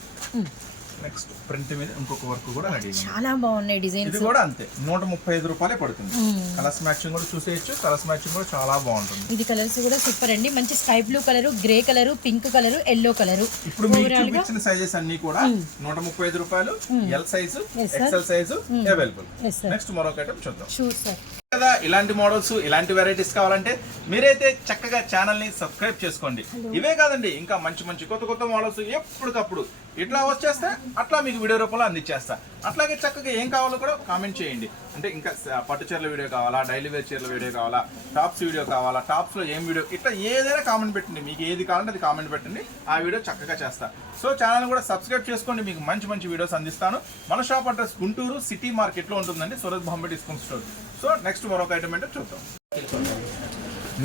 నెక్స్ట్ ప్రింట్ మీద ఇంకొక వర్క్ కూడా రెడీ ఉంది. చాలా బాగున్నాయి డిజైన్స్. ఇది కూడా అంతే 135 రూపాయలే పడుతుంది. కలర్స్ మ్యాచింగ్ కూడా చూసేయచ్చు. కలర్స్ మ్యాచింగ్ కూడా చాలా బాగుంటుంది. ఇది కలర్స్ కూడా సూపర్ అండి. మంచి sky blue colour, grey colour, pink colour, yellow colour. ఇప్పుడు మీకు చూపించిన సైజెస్ అన్ని కూడా 135 రూపాయలు. L size, XL size available. Next మరొక ఐటమ్ చూద్దాం. Sure sir. కదా ఇలాంటి మోడల్స్, ఇలాంటి వెరైటీస్ కావాలంటే మీరైతే చక్కగా ఛానల్ ని సబ్స్క్రైబ్ చేసుకోండి. ఇవే కాదండి, ఇంకా మంచి మంచి కొత్త కొత్త మోడల్స్ ఎప్పటికప్పుడు ఇట్లా వచ్చేస్తే అట్లా మీకు వీడియో రూపంలో అందించేస్తా. అట్లాగే చక్కగా ఏం కావాలో కూడా కామెంట్ చేయండి. అంటే ఇంకా పట్టు చీరల వీడియో కావాలా, డైలీ వేర్ చీరల వీడియో కావాలా, టాప్స్ వీడియో కావాలా, టాప్స్ లో ఏం వీడియో, ఇట్లా ఏదైనా కామెంట్ పెట్టండి. మీకు ఏది కావాలంటే అది కామెంట్ పెట్టండి, ఆ వీడియో చక్కగా చేస్తా. సో ఛానల్ కూడా సబ్స్క్రైబ్ చేసుకోండి, మీకు మంచి మంచి వీడియోస్ అందిస్తాను. మన shop address Guntur city market లో ఉంటుందండి, Surat Bombay discount store. So next మరొక ఐటమ్ ఏంటో చూద్దాం.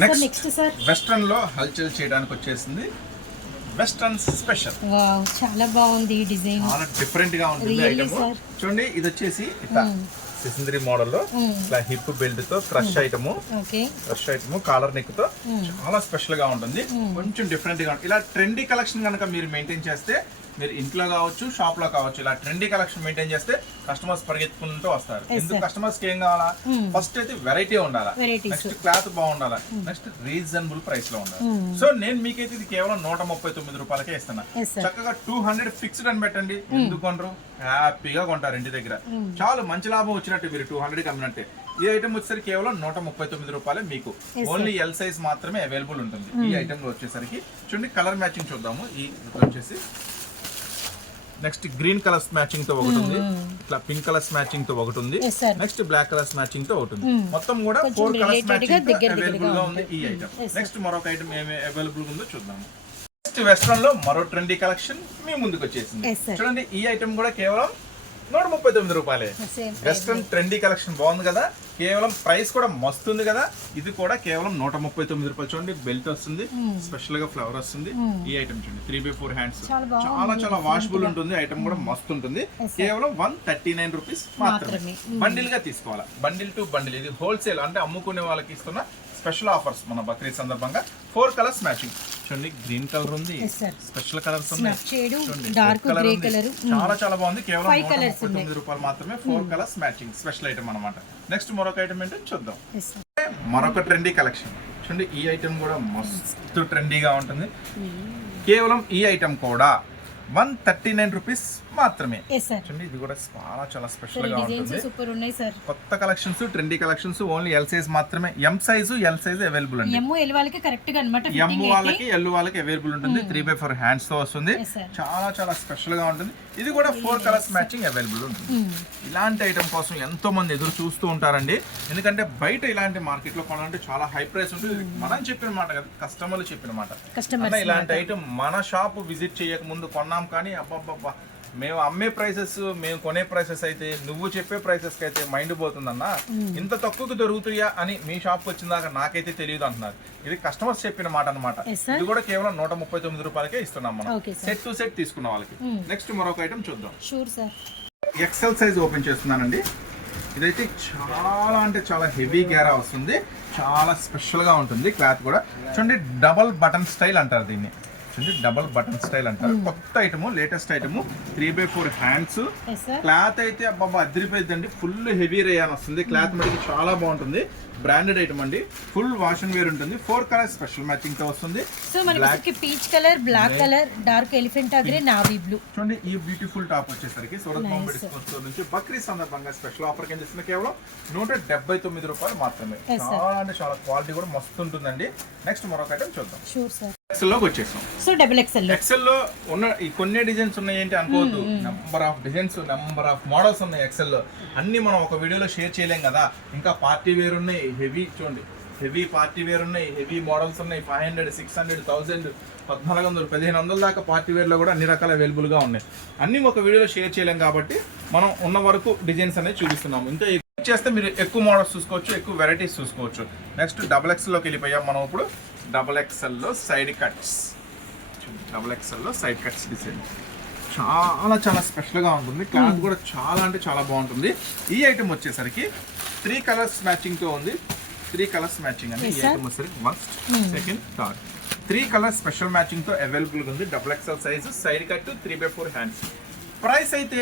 నెక్స్ట్ వెస్ట్రన్ లో హల్చల్ చేయడానికి వచ్చేసింది వెస్ట్రన్ స్పెషల్. వావ్, చాలా బాగుంది డిజైన్, చాలా డిఫరెంట్ గా ఉంటుంది ఐటమ్. చూడండి ఇది వచ్చేసి ఇట్లా సిసింద్రి మోడల్ లో ఇట్లా హిప్ బెల్ట్ తో క్రష్ ఐటమ్, కాలర్ నెక్ తో చాలా స్పెషల్ గా ఉంటుంది. కొంచెం డిఫరెంట్ గా ఉంటుంది. ఇలా ట్రెండీ కలెక్షన్ కనుక మీరు మెయింటైన్ చేస్తే, మీరు ఇంట్లో కావచ్చు, షాప్ లో కావచ్చు, ఇలా ట్రెండీ కలెక్షన్ మెయింటైన్ చేస్తే కస్టమర్స్ పరిగెత్తుకుంటూ వస్తారు. ఎందుకు కస్టమర్స్ కి ఏం కావాలా? ఫస్ట్ అయితే వెరైటీ ఉండాలా, నెక్స్ట్ క్లాత్ బాగుండాలా, నెక్స్ట్ రీజనబుల్ ప్రైస్ లో ఉండాలి. సో నేను మీకైతే ఇది కేవలం 139 రూపాయలకే ఇస్తున్నా. చక్కగా 200 ఫిక్స్డ్ అని పెట్టండి. ఎందుకు కొనరు? హ్యాపీగా కొంటారు ఇంటి దగ్గర. చాలా మంచి లాభం వచ్చినట్టు మీరు 200 అమ్మినట్టే. ఈ ఐటమ్ వచ్చేసరికి కేవలం 139 రూపాయలే. మీకు ఓన్లీ ఎల్ సైజ్ మాత్రమే అవైలబుల్ ఉంటుంది. ఈ ఐటమ్ లో వచ్చేసరికి చూడండి కలర్ మ్యాచింగ్ చూద్దాము. ఈ వచ్చేసి నెక్స్ట్ గ్రీన్ కలర్స్ మ్యాచింగ్ తో ఒకటి ఉంది, ఇట్లా పింక్ కలర్స్ మ్యాచింగ్ తో ఒకటి ఉంది, నెక్స్ట్ బ్లాక్ కలర్స్ మ్యాచింగ్ తో ఒకటి ఉంది. మొత్తం కూడా 4 కలర్స్ మ్యాచింగ్ అవైలబుల్ గా ఉంది ఈ ఐటమ్. నెక్స్ట్ మరొక ఐటమ్ ఏమి అవైలబుల్ ఉందో చూద్దాము. నెక్స్ట్ వెస్ట్రన్ లో మరో ట్రెండీ కలెక్షన్ మీ ముందుకు వచ్చేసింది. చూడండి ఈ ఐటమ్ కూడా కేవలం 139 రూపాయలే. వెస్ట్రన్ ట్రెండీ కలెక్షన్ బాగుంది కదా, కేవలం ప్రైస్ కూడా మస్తుంది కదా. ఇది కూడా కేవలం 139 రూపాయలు. చూడండి బెల్ట్ వస్తుంది, స్పెషల్ గా ఫ్లవర్ వస్తుంది. ఈ ఐటమ్ చూడండి 3x4 హ్యాండ్స్, చాలా చాలా వాషబుల్ ఉంటుంది. ఐటమ్ కూడా మస్తు ఉంటుంది. కేవలం 139 రూపీస్ మాత్రమే. బండిల్ గా తీసుకోవాలా, బండిల్ టు బండిల్. ఇది హోల్సేల్ అంటే అమ్ముకునే వాళ్ళకి ఇస్తున్న స్పెషల్ ఆఫర్స్ మన బక్రీద్ సందర్భంగా. 4 కలర్స్ మ్యాచింగ్. చూడండి గ్రీన్ కలర్ ఉంది, స్పెషల్ కలర్స్ ఉన్నాయి, చాలా చాలా బాగుంది. కేవలం 139 రూపాయలు మాత్రమే. 4 కలర్స్ మ్యాచింగ్ స్పెషల్ ఐటమ్ అన్నమాట. నెక్స్ట్ మరొక ఐటమ్ ఏంటో చూద్దాం. మరొక ట్రెండీ కలెక్షన్ చూడండి. ఈ ఐటమ్ కూడా మస్తు ట్రెండీగా ఉంటుంది. కేవలం ఈ ఐటమ్ కూడా 139 రూపీస్ మాత్రమే. Yes sir. చూడండి ఇది కూడా చాలా స్పెషల్ గా ఉంటుంది. సూపర్ ఉన్నాయి సార్. కొత్త collections, trendy collections, only L size మాత్రమే. M size L size available అండి. ఎమ్ ఎల్ వాళ్ళకి కరెక్ట్ గా అన్నమాట. ఎం వాళ్ళకి ఎల్ వాళ్ళకి అవైలబుల్ ఉంటుంది. 3/4 హ్యాండ్స్ తో వస్తుంది. చాలా స్పెషల్ గా ఉంటుంది. ఇది కూడా 4 కలర్స్ మ్యాచింగ్ అవైలబుల్ ఉంటుంది. ఇలాంటి ఐటమ్ కోసం ఎంతో మంది ఎదురు చూస్తూ ఉంటారండి. ఎందుకంటే బయట ఇలాంటి మార్కెట్ లో కొనాలంటే చాలా హై ప్రైస్ ఉంటుంది. మనం చెప్పిన మాట కదా, కస్టమర్లు చెప్పిన మాట. ఇలాంటి ఐటమ్ మన షాప్ విజిట్ చేయక ముందు కొన్నాం కానీ అబ్బబ్బబ్బా మేము అమ్మే ప్రైసెస్, మేము కొనే ప్రైసెస్ అయితే నువ్వు చెప్పే ప్రైసెస్ కి అయితే మైండ్ పోతుందన్నా, ఇంత తక్కువకి దొరుకుతాయా అని మీ షాప్ కి వచ్చిందాక నాకైతే తెలియదు అంటున్నారు. ఇది కస్టమర్స్ చెప్పిన మాట అన్నమాట. ఇది కూడా కేవలం 139 రూపాయలకే ఇస్తున్నాం మనం, సెట్ టు సెట్ తీసుకున్న వాళ్ళకి. నెక్స్ట్ మరొక ఐటమ్ చూద్దాం. ఎక్సెల్ సైజ్ ఓపెన్ చేస్తున్నానండి. ఇదైతే చాలా హెవీ గేరా వస్తుంది. చాలా స్పెషల్ గా ఉంటుంది. క్లాత్ కూడా చూడండి, డబల్ బటన్ స్టైల్ అంటారు దీన్ని. డబల్ బటన్ స్టైల్ అంటారు. కొత్త item, latest item. 3/4 hands. Cloth అయితే అబ్బాబా అదిరిపోయిందండి. ఫుల్ హెవీ రేయాన్ వస్తుంది. క్లాత్ మనకి చాలా బాగుంటుంది. బ్రాండెడ్ ఐటమ్ అండి. ఫుల్ వాష్ అండ్ వేర్ ఉంటుంది. 4 కలర్ స్పెషల్ మ్యాచింగ్ తో వస్తుంది. సో మనకి peach colour, black colour, dark elephant grey, navy blue. చూడండి ఈ బ్యూటిఫుల్ టాప్ వచ్చేసరికి సూరత్ బాంబే డిస్కౌంట్ స్టోర్ నుంచి బక్రీద్ సందర్భంగా స్పెషల్ ఆఫర్ కింద ఇస్తున్న కేవలం 179 రూపాయలు మాత్రమే. చాలా క్వాలిటీ కూడా మస్తు ఉంటుందండి. నెక్స్ట్ మరొక ఐటమ్ చూద్దాం. ఎక్సెల్ లోకి వచ్చేసాం. So double XL. ఎక్సెల్ లో ఉన్న ఈ కొన్ని డిజైన్స్ ఉన్నాయి ఏంటి అనుకోవద్దు. Number of designs, number of models ఉన్నాయి ఎక్సెల్ లో. అన్ని మనం ఒక వీడియోలో షేర్ చేయలేం కదా. ఇంకా పార్టీ వేర్ ఉన్నాయి, హెవీ చూడండి, హెవీ పార్టీ వేర్ ఉన్నాయి, హెవీ మోడల్స్ ఉన్నాయి. 500, 600, 1000, 1400, 1500 దాకా పార్టీ వేర్ లో కూడా అన్ని రకాల అవైలబుల్ గా ఉన్నాయి. అన్ని ఒక వీడియోలో షేర్ చేయలేం కాబట్టి మనం ఉన్న వరకు డిజైన్స్ అనేది చూపిస్తున్నాము. ఇంకా చేస్తే మీరు ఎక్కువ మోడల్స్ చూసుకోవచ్చు, ఎక్కువ వెరైటీస్ చూసుకోవచ్చు. నెక్స్ట్ డబుల్ ఎక్సెల్ లోకి వెళ్ళిపోయాం మనం ఇప్పుడు. డబుల్ ఎక్సెల్ లో సైడ్ కట్స్. డబుల్ ఎక్సెల్ లో సైడ్ కట్స్ డిజైన్ చాలా స్పెషల్ గా ఉంటుంది. క్లాత్ కూడా చాలా బాగుంటుంది. ఈ ఐటమ్ వచ్చేసరికి 3 కలర్స్ మ్యాచింగ్ తో ఉంది. 3 కలర్స్ మ్యాచింగ్ అండి. ఈ ఐటమ్ వచ్చేసరికి first, second, third 3 colours special matching తో అవైలబుల్ గా ఉంది. Double XL size, side cut, 3/4 hands. Price అయితే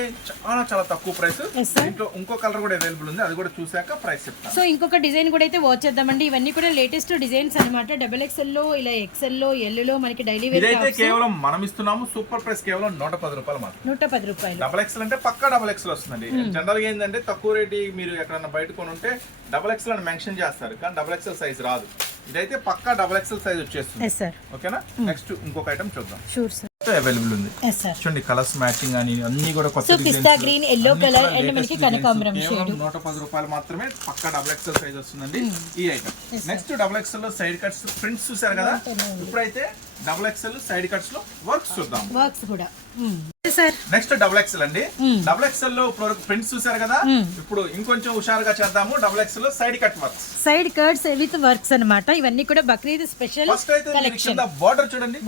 చాలా తక్కువ ప్రైస్. దీంట్లో ఇంకో కలర్ కూడా అవైలబుల్ ఉంది. అది కూడా చూసాక ప్రైస్ చెప్తాను. సో ఇంకొక డిజైన్ కూడా అయితే వాచ్ చేద్దామండి. ఇవన్నీ కూడా లేటెస్ట్ డిజైన్స్ అన్నమాట. డబుల్ ఎక్సెల్ లో, ఇలా ఎక్సెల్ లో, ఎల్ లో మనకి డైలీ వేర్. ఇదైతే కేవలం మనం ఇస్తున్నాము సూపర్ ప్రైస్, కేవలం 110 రూపాయలు మాత్రం. 110 రూపాయలు. డబుల్ ఎక్సెల్ అంటే పక్కా డబుల్ ఎక్సెల్ వస్తుందండి. జనరల్ గా ఏంటంటే తక్కువ రేటు మీరు ఎక్కడన్నా బయట కొని ఉంటే డబుల్ ఎక్సెల్ అని మెన్షన్ చేస్తారు, కానీ డబుల్ ఎక్సెల్ సైజ్ రాదు. ఇదైతే పక్కా డబుల్ ఎక్సెల్ సైజ్ వచ్చేస్తుంది. ఓకేనా? నెక్స్ట్ ఇంకొక ఐటమ్ చూద్దాం. Sure sir. అవైలబుల్ ఉంది. చూడండి కలర్స్ మ్యాచింగ్ అని అన్ని కూడా కొత్త designs. Pista green, yellow colour and మనకి కనకాంబరం షేడ్. 110 రూపాయలు మాత్రమే. పక్కా డబుల్ ఎక్సెల్ సైజ్ వస్తుందండి ఈ ఐటమ్. నెక్స్ట్ డబుల్ ఎక్సెల్ లో సైడ్ కట్స్ ప్రింట్స్ చూసారు కదా. ఇప్పుడైతే డబుల్ ఎక్సెల్ సైడ్ కట్స్ లో వర్క్స్ చూద్దాం. వర్క్స్ కూడా నెక్స్ట్ డబుల్ ఎక్సెల్ అండి. డబుల్ ఎక్సెల్ లో ఇప్పుడు ప్రింట్స్ చూసారు కదా. ఇప్పుడు ఇంకొంచెం హుషారుగా చేద్దాము. డబుల్ ఎక్సెల్ లో side cut works, side cuts with works అన్నమాట. ఇవన్నీ కూడా బక్రీద్ స్పెషల్ కలెక్షన్. బోర్డర్ చూడండి,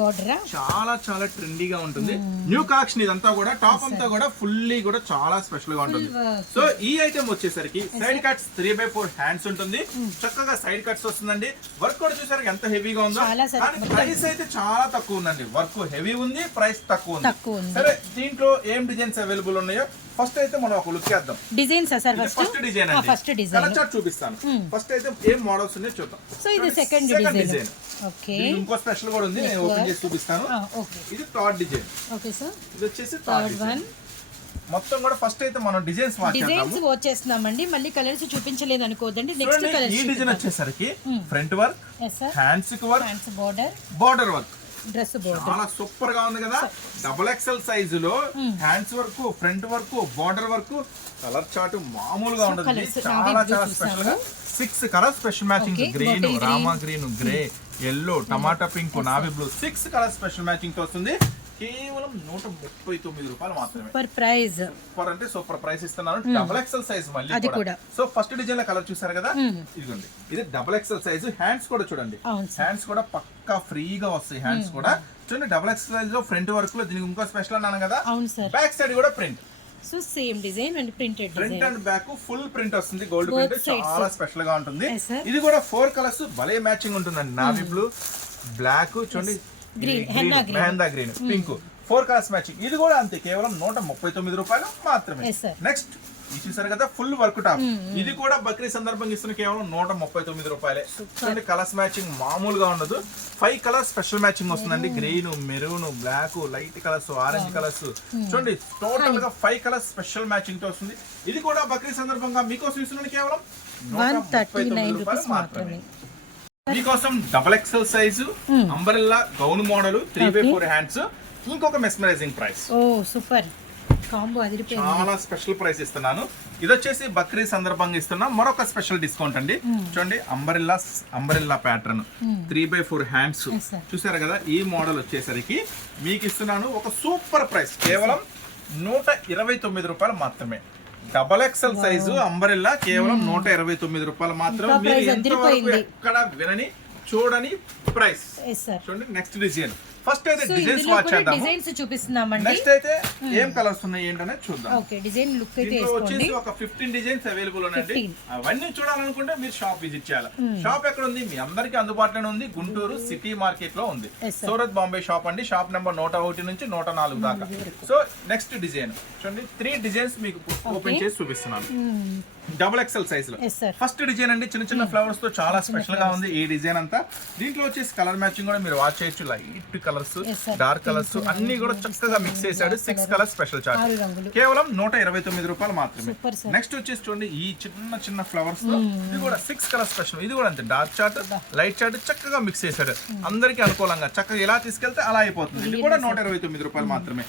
చాలా ట్రెండీగా ఉంటుంది. న్యూ కలెక్షన్ ఇదంతా కూడా. టాప్ అంతా కూడా ఫుల్లీ కూడా చాలా స్పెషల్ గా ఉంటుంది. సో ఈ ఐటమ్ వచ్చేసరికి సైడ్ కట్స్ 3/4 హ్యాండ్స్ ఉంటుంది. చక్కగా సైడ్ కట్స్ వస్తుందండి. వర్క్ కూడా చూసారు ఎంత హెవీగా ఉందో. కానీ ప్రైస్ అయితే చాలా తక్కువ ఉందండి. వర్క్ హెవీ ఉంది, ప్రైస్ తక్కువ ఉంది. సరే దీంట్లో ఏం డిజైన్స్ అవైలబుల్ ఉన్నాయో ఫస్ట్ అయితే మనం ఒక లుక్ చేద్దాం. డిజైన్స్ ఫస్ట్ డిజైన్ అండి. ఫస్ట్ డిజైన్ కలర్ చార్ట్ చూపిస్తాను. ఫస్ట్ అయితే ఏం మోడల్స్ ఉన్నాయో చూద్దాం. సో ఇది సెకండ్ డిజైన్. ఓకే, ఇంకో స్పెషల్ కూడా ఉంది, నేను ఓపెన్ చేసి చూపిస్తాను. ఇది థర్డ్ డిజైన్. Okay sir. ఇది వచ్చేసి థర్డ్ వన్. మొత్తం కూడా ఫస్ట్ అయితే మనం డిజైన్స్ వాచ్ చేస్తున్నామండి. మళ్ళీ కలర్స్ చూపించలేదు అనుకోదండి. నెక్స్ట్ కలర్ ఈ డిజైన్ వచ్చేసరికి ఫ్రంట్ వర్క్, హ్యాండ్స్ కి work, hands border, border work, dress border. చాలా సూపర్ గా ఉంది కదా. డబుల్ ఎక్సెల్ సైజు లో hands work, front work, border work. Colour chart మామూలుగా ఉంటుంది. చాలా స్పెషల్ గా 6 colour special matching. Green, Rama green, grey, yellow, tomato pink, navy blue. 6 colour special matching తో వస్తుంది. కేవలం 139 రూపాయలు మాత్రమే. Super price. సూపర్ అంటే సూపర్ ప్రైస్ ఇస్తున్నాను. డబుల్ ఎక్సెల్ సైజ్ మళ్ళీ కూడా. సో ఫస్ట్ డిజైన్ లో కలర్ చూసారు కదా. ఇదిగోండి, ఇది డబుల్ ఎక్సెల్ సైజ్. హ్యాండ్స్ కూడా చూడండి, హ్యాండ్స్ కూడా పక్కా ఫ్రీగా వస్తాయి. హ్యాండ్స్ కూడా చూడండి డబుల్ ఎక్సెల్ సైజ్ లో ఫ్రంట్ వర్క్ లో. దీనికి ఇంకో స్పెషల్ అన్నాను కదా, బ్యాక్ సైడ్ కూడా print. So same design and printed design. Front and back full print వస్తుంది. గోల్డ్ ప్రింట్ చాలా స్పెషల్ గా ఉంటుంది. ఇది కూడా 4 కలర్స్ భలే మ్యాచింగ్ ఉంటుందండి. నావీ బ్లూ, బ్లాక్, చూడండి మెహందా గ్రీన్, పింక్. 4 colours matching. ఇది కూడా అంతే, కేవలం 139 రూపాయలు మాత్రమే. నెక్స్ట్ ఇది చూసారు కదా ఫుల్ వర్క్ టాప్. ఇది కూడా బక్రీద్ సందర్భంగా ఇస్తున్న కేవలం 139 రూపాయలే. చూడండి కలర్స్ మ్యాచింగ్ మామూలుగా ఉండదు. 5 కలర్స్ స్పెషల్ మ్యాచింగ్ వస్తుందండి. Green, maroon, black, light colours, orange colours. చూడండి టోటల్ గా 5 కలర్స్ స్పెషల్ మ్యాచింగ్ తో వస్తుంది. ఇది కూడా బక్రీద్ సందర్భంగా మీకోసం ఇస్తున్నాను కేవలం 139 రూపాయస్ మాత్రమే. మీకోసం double XL size umbrella gown model 3/4 hands, ఇంకొక mesmerizing price. Oh super combo అదిరిపోయింది. చాలా స్పెషల్ ప్రైస్ ఇస్తున్నాను. ఇది వచ్చేసి బక్రీద్ సందర్భంగా ఇస్తున్నా మరొక స్పెషల్ డిస్కౌంట్ అండి. చూడండి అంబ్రెల్లా ప్యాటర్న్ 3/4 హ్యాండ్స్ చూసారు కదా. ఈ మోడల్ వచ్చేసరికి మీకు ఇస్తున్నాను ఒక సూపర్ ప్రైస్ కేవలం 129 రూపాయలు మాత్రమే. డబల్ ఎక్సెల్ సైజు అంబ్రెల్లా కేవలం 129 రూపాయలు మాత్రం. మీరు ఎంతవరకు ఎక్కడ వినని చూడని ప్రైస్. చూడండి నెక్స్ట్ డిజైన్. ఫస్ట్ అయితే డిజైన్స్ వాచ్ చేద్దాం. డిజైన్స్ చూపిస్తున్నామండి. నెక్స్ట్ అయితే ఏం కలర్స్ ఉన్నాయి ఏంటనే చూద్దాం. ఓకే డిజైన్ లుక్ అయితే దీంట్లో వేసుకోండి. వచ్చేసి ఒక 15 డిజైన్స్ అవైలబుల్ ఉన్నాయండి. అవన్నీ చూడాలనుకుంటే మీరు షాప్ విజిట్ చేయాలి. షాప్ ఎక్కడ ఉంది? మీ అందరికీ అందుబాటులోనే ఉంది. గుంటూరు సిటీ మార్కెట్ లో ఉంది. సూరత్ బాంబే షాప్ అండి. షాప్ నెంబర్ 101 నుంచి 104 దాకా. సో నెక్స్ట్ డిజైన్ చూడండి. 3 డిజైన్స్ మీకు ఓపెన్ చేసి చూపిస్తున్నాను. డబుల్ ఎక్సెల్ సైజ్ లో ఫస్ట్ డిజైన్ అండి. చిన్న చిన్న ఫ్లవర్స్ తో చాలా స్పెషల్ గా ఉంది ఈ డిజైన్ అంతా. దీంట్లో వచ్చేసి కలర్ మ్యాచింగ్ కూడా మీరు వాచ్ చేయొచ్చు. లైట్ కలర్స్, డార్క్ కలర్స్ అన్ని కూడా చక్కగా మిక్స్ చేశాడు. 6 కలర్స్ స్పెషల్ చార్ట్ కేవలం 129 రూపాయలు మాత్రమే. నెక్స్ట్ వచ్చేసి చూడండి ఈ చిన్న చిన్న ఫ్లవర్స్ తో ఇది కూడా 6 కలర్ స్పెషల్. ఇది కూడా అంతే డార్క్ చార్ట్, లైట్ చార్ట్ చక్కగా మిక్స్ చేశాడు. అందరికి అనుకూలంగా చక్కగా ఎలా తీసుకెళ్తే అలా అయిపోతుంది. ఇది కూడా 129 రూపాయలు మాత్రమే.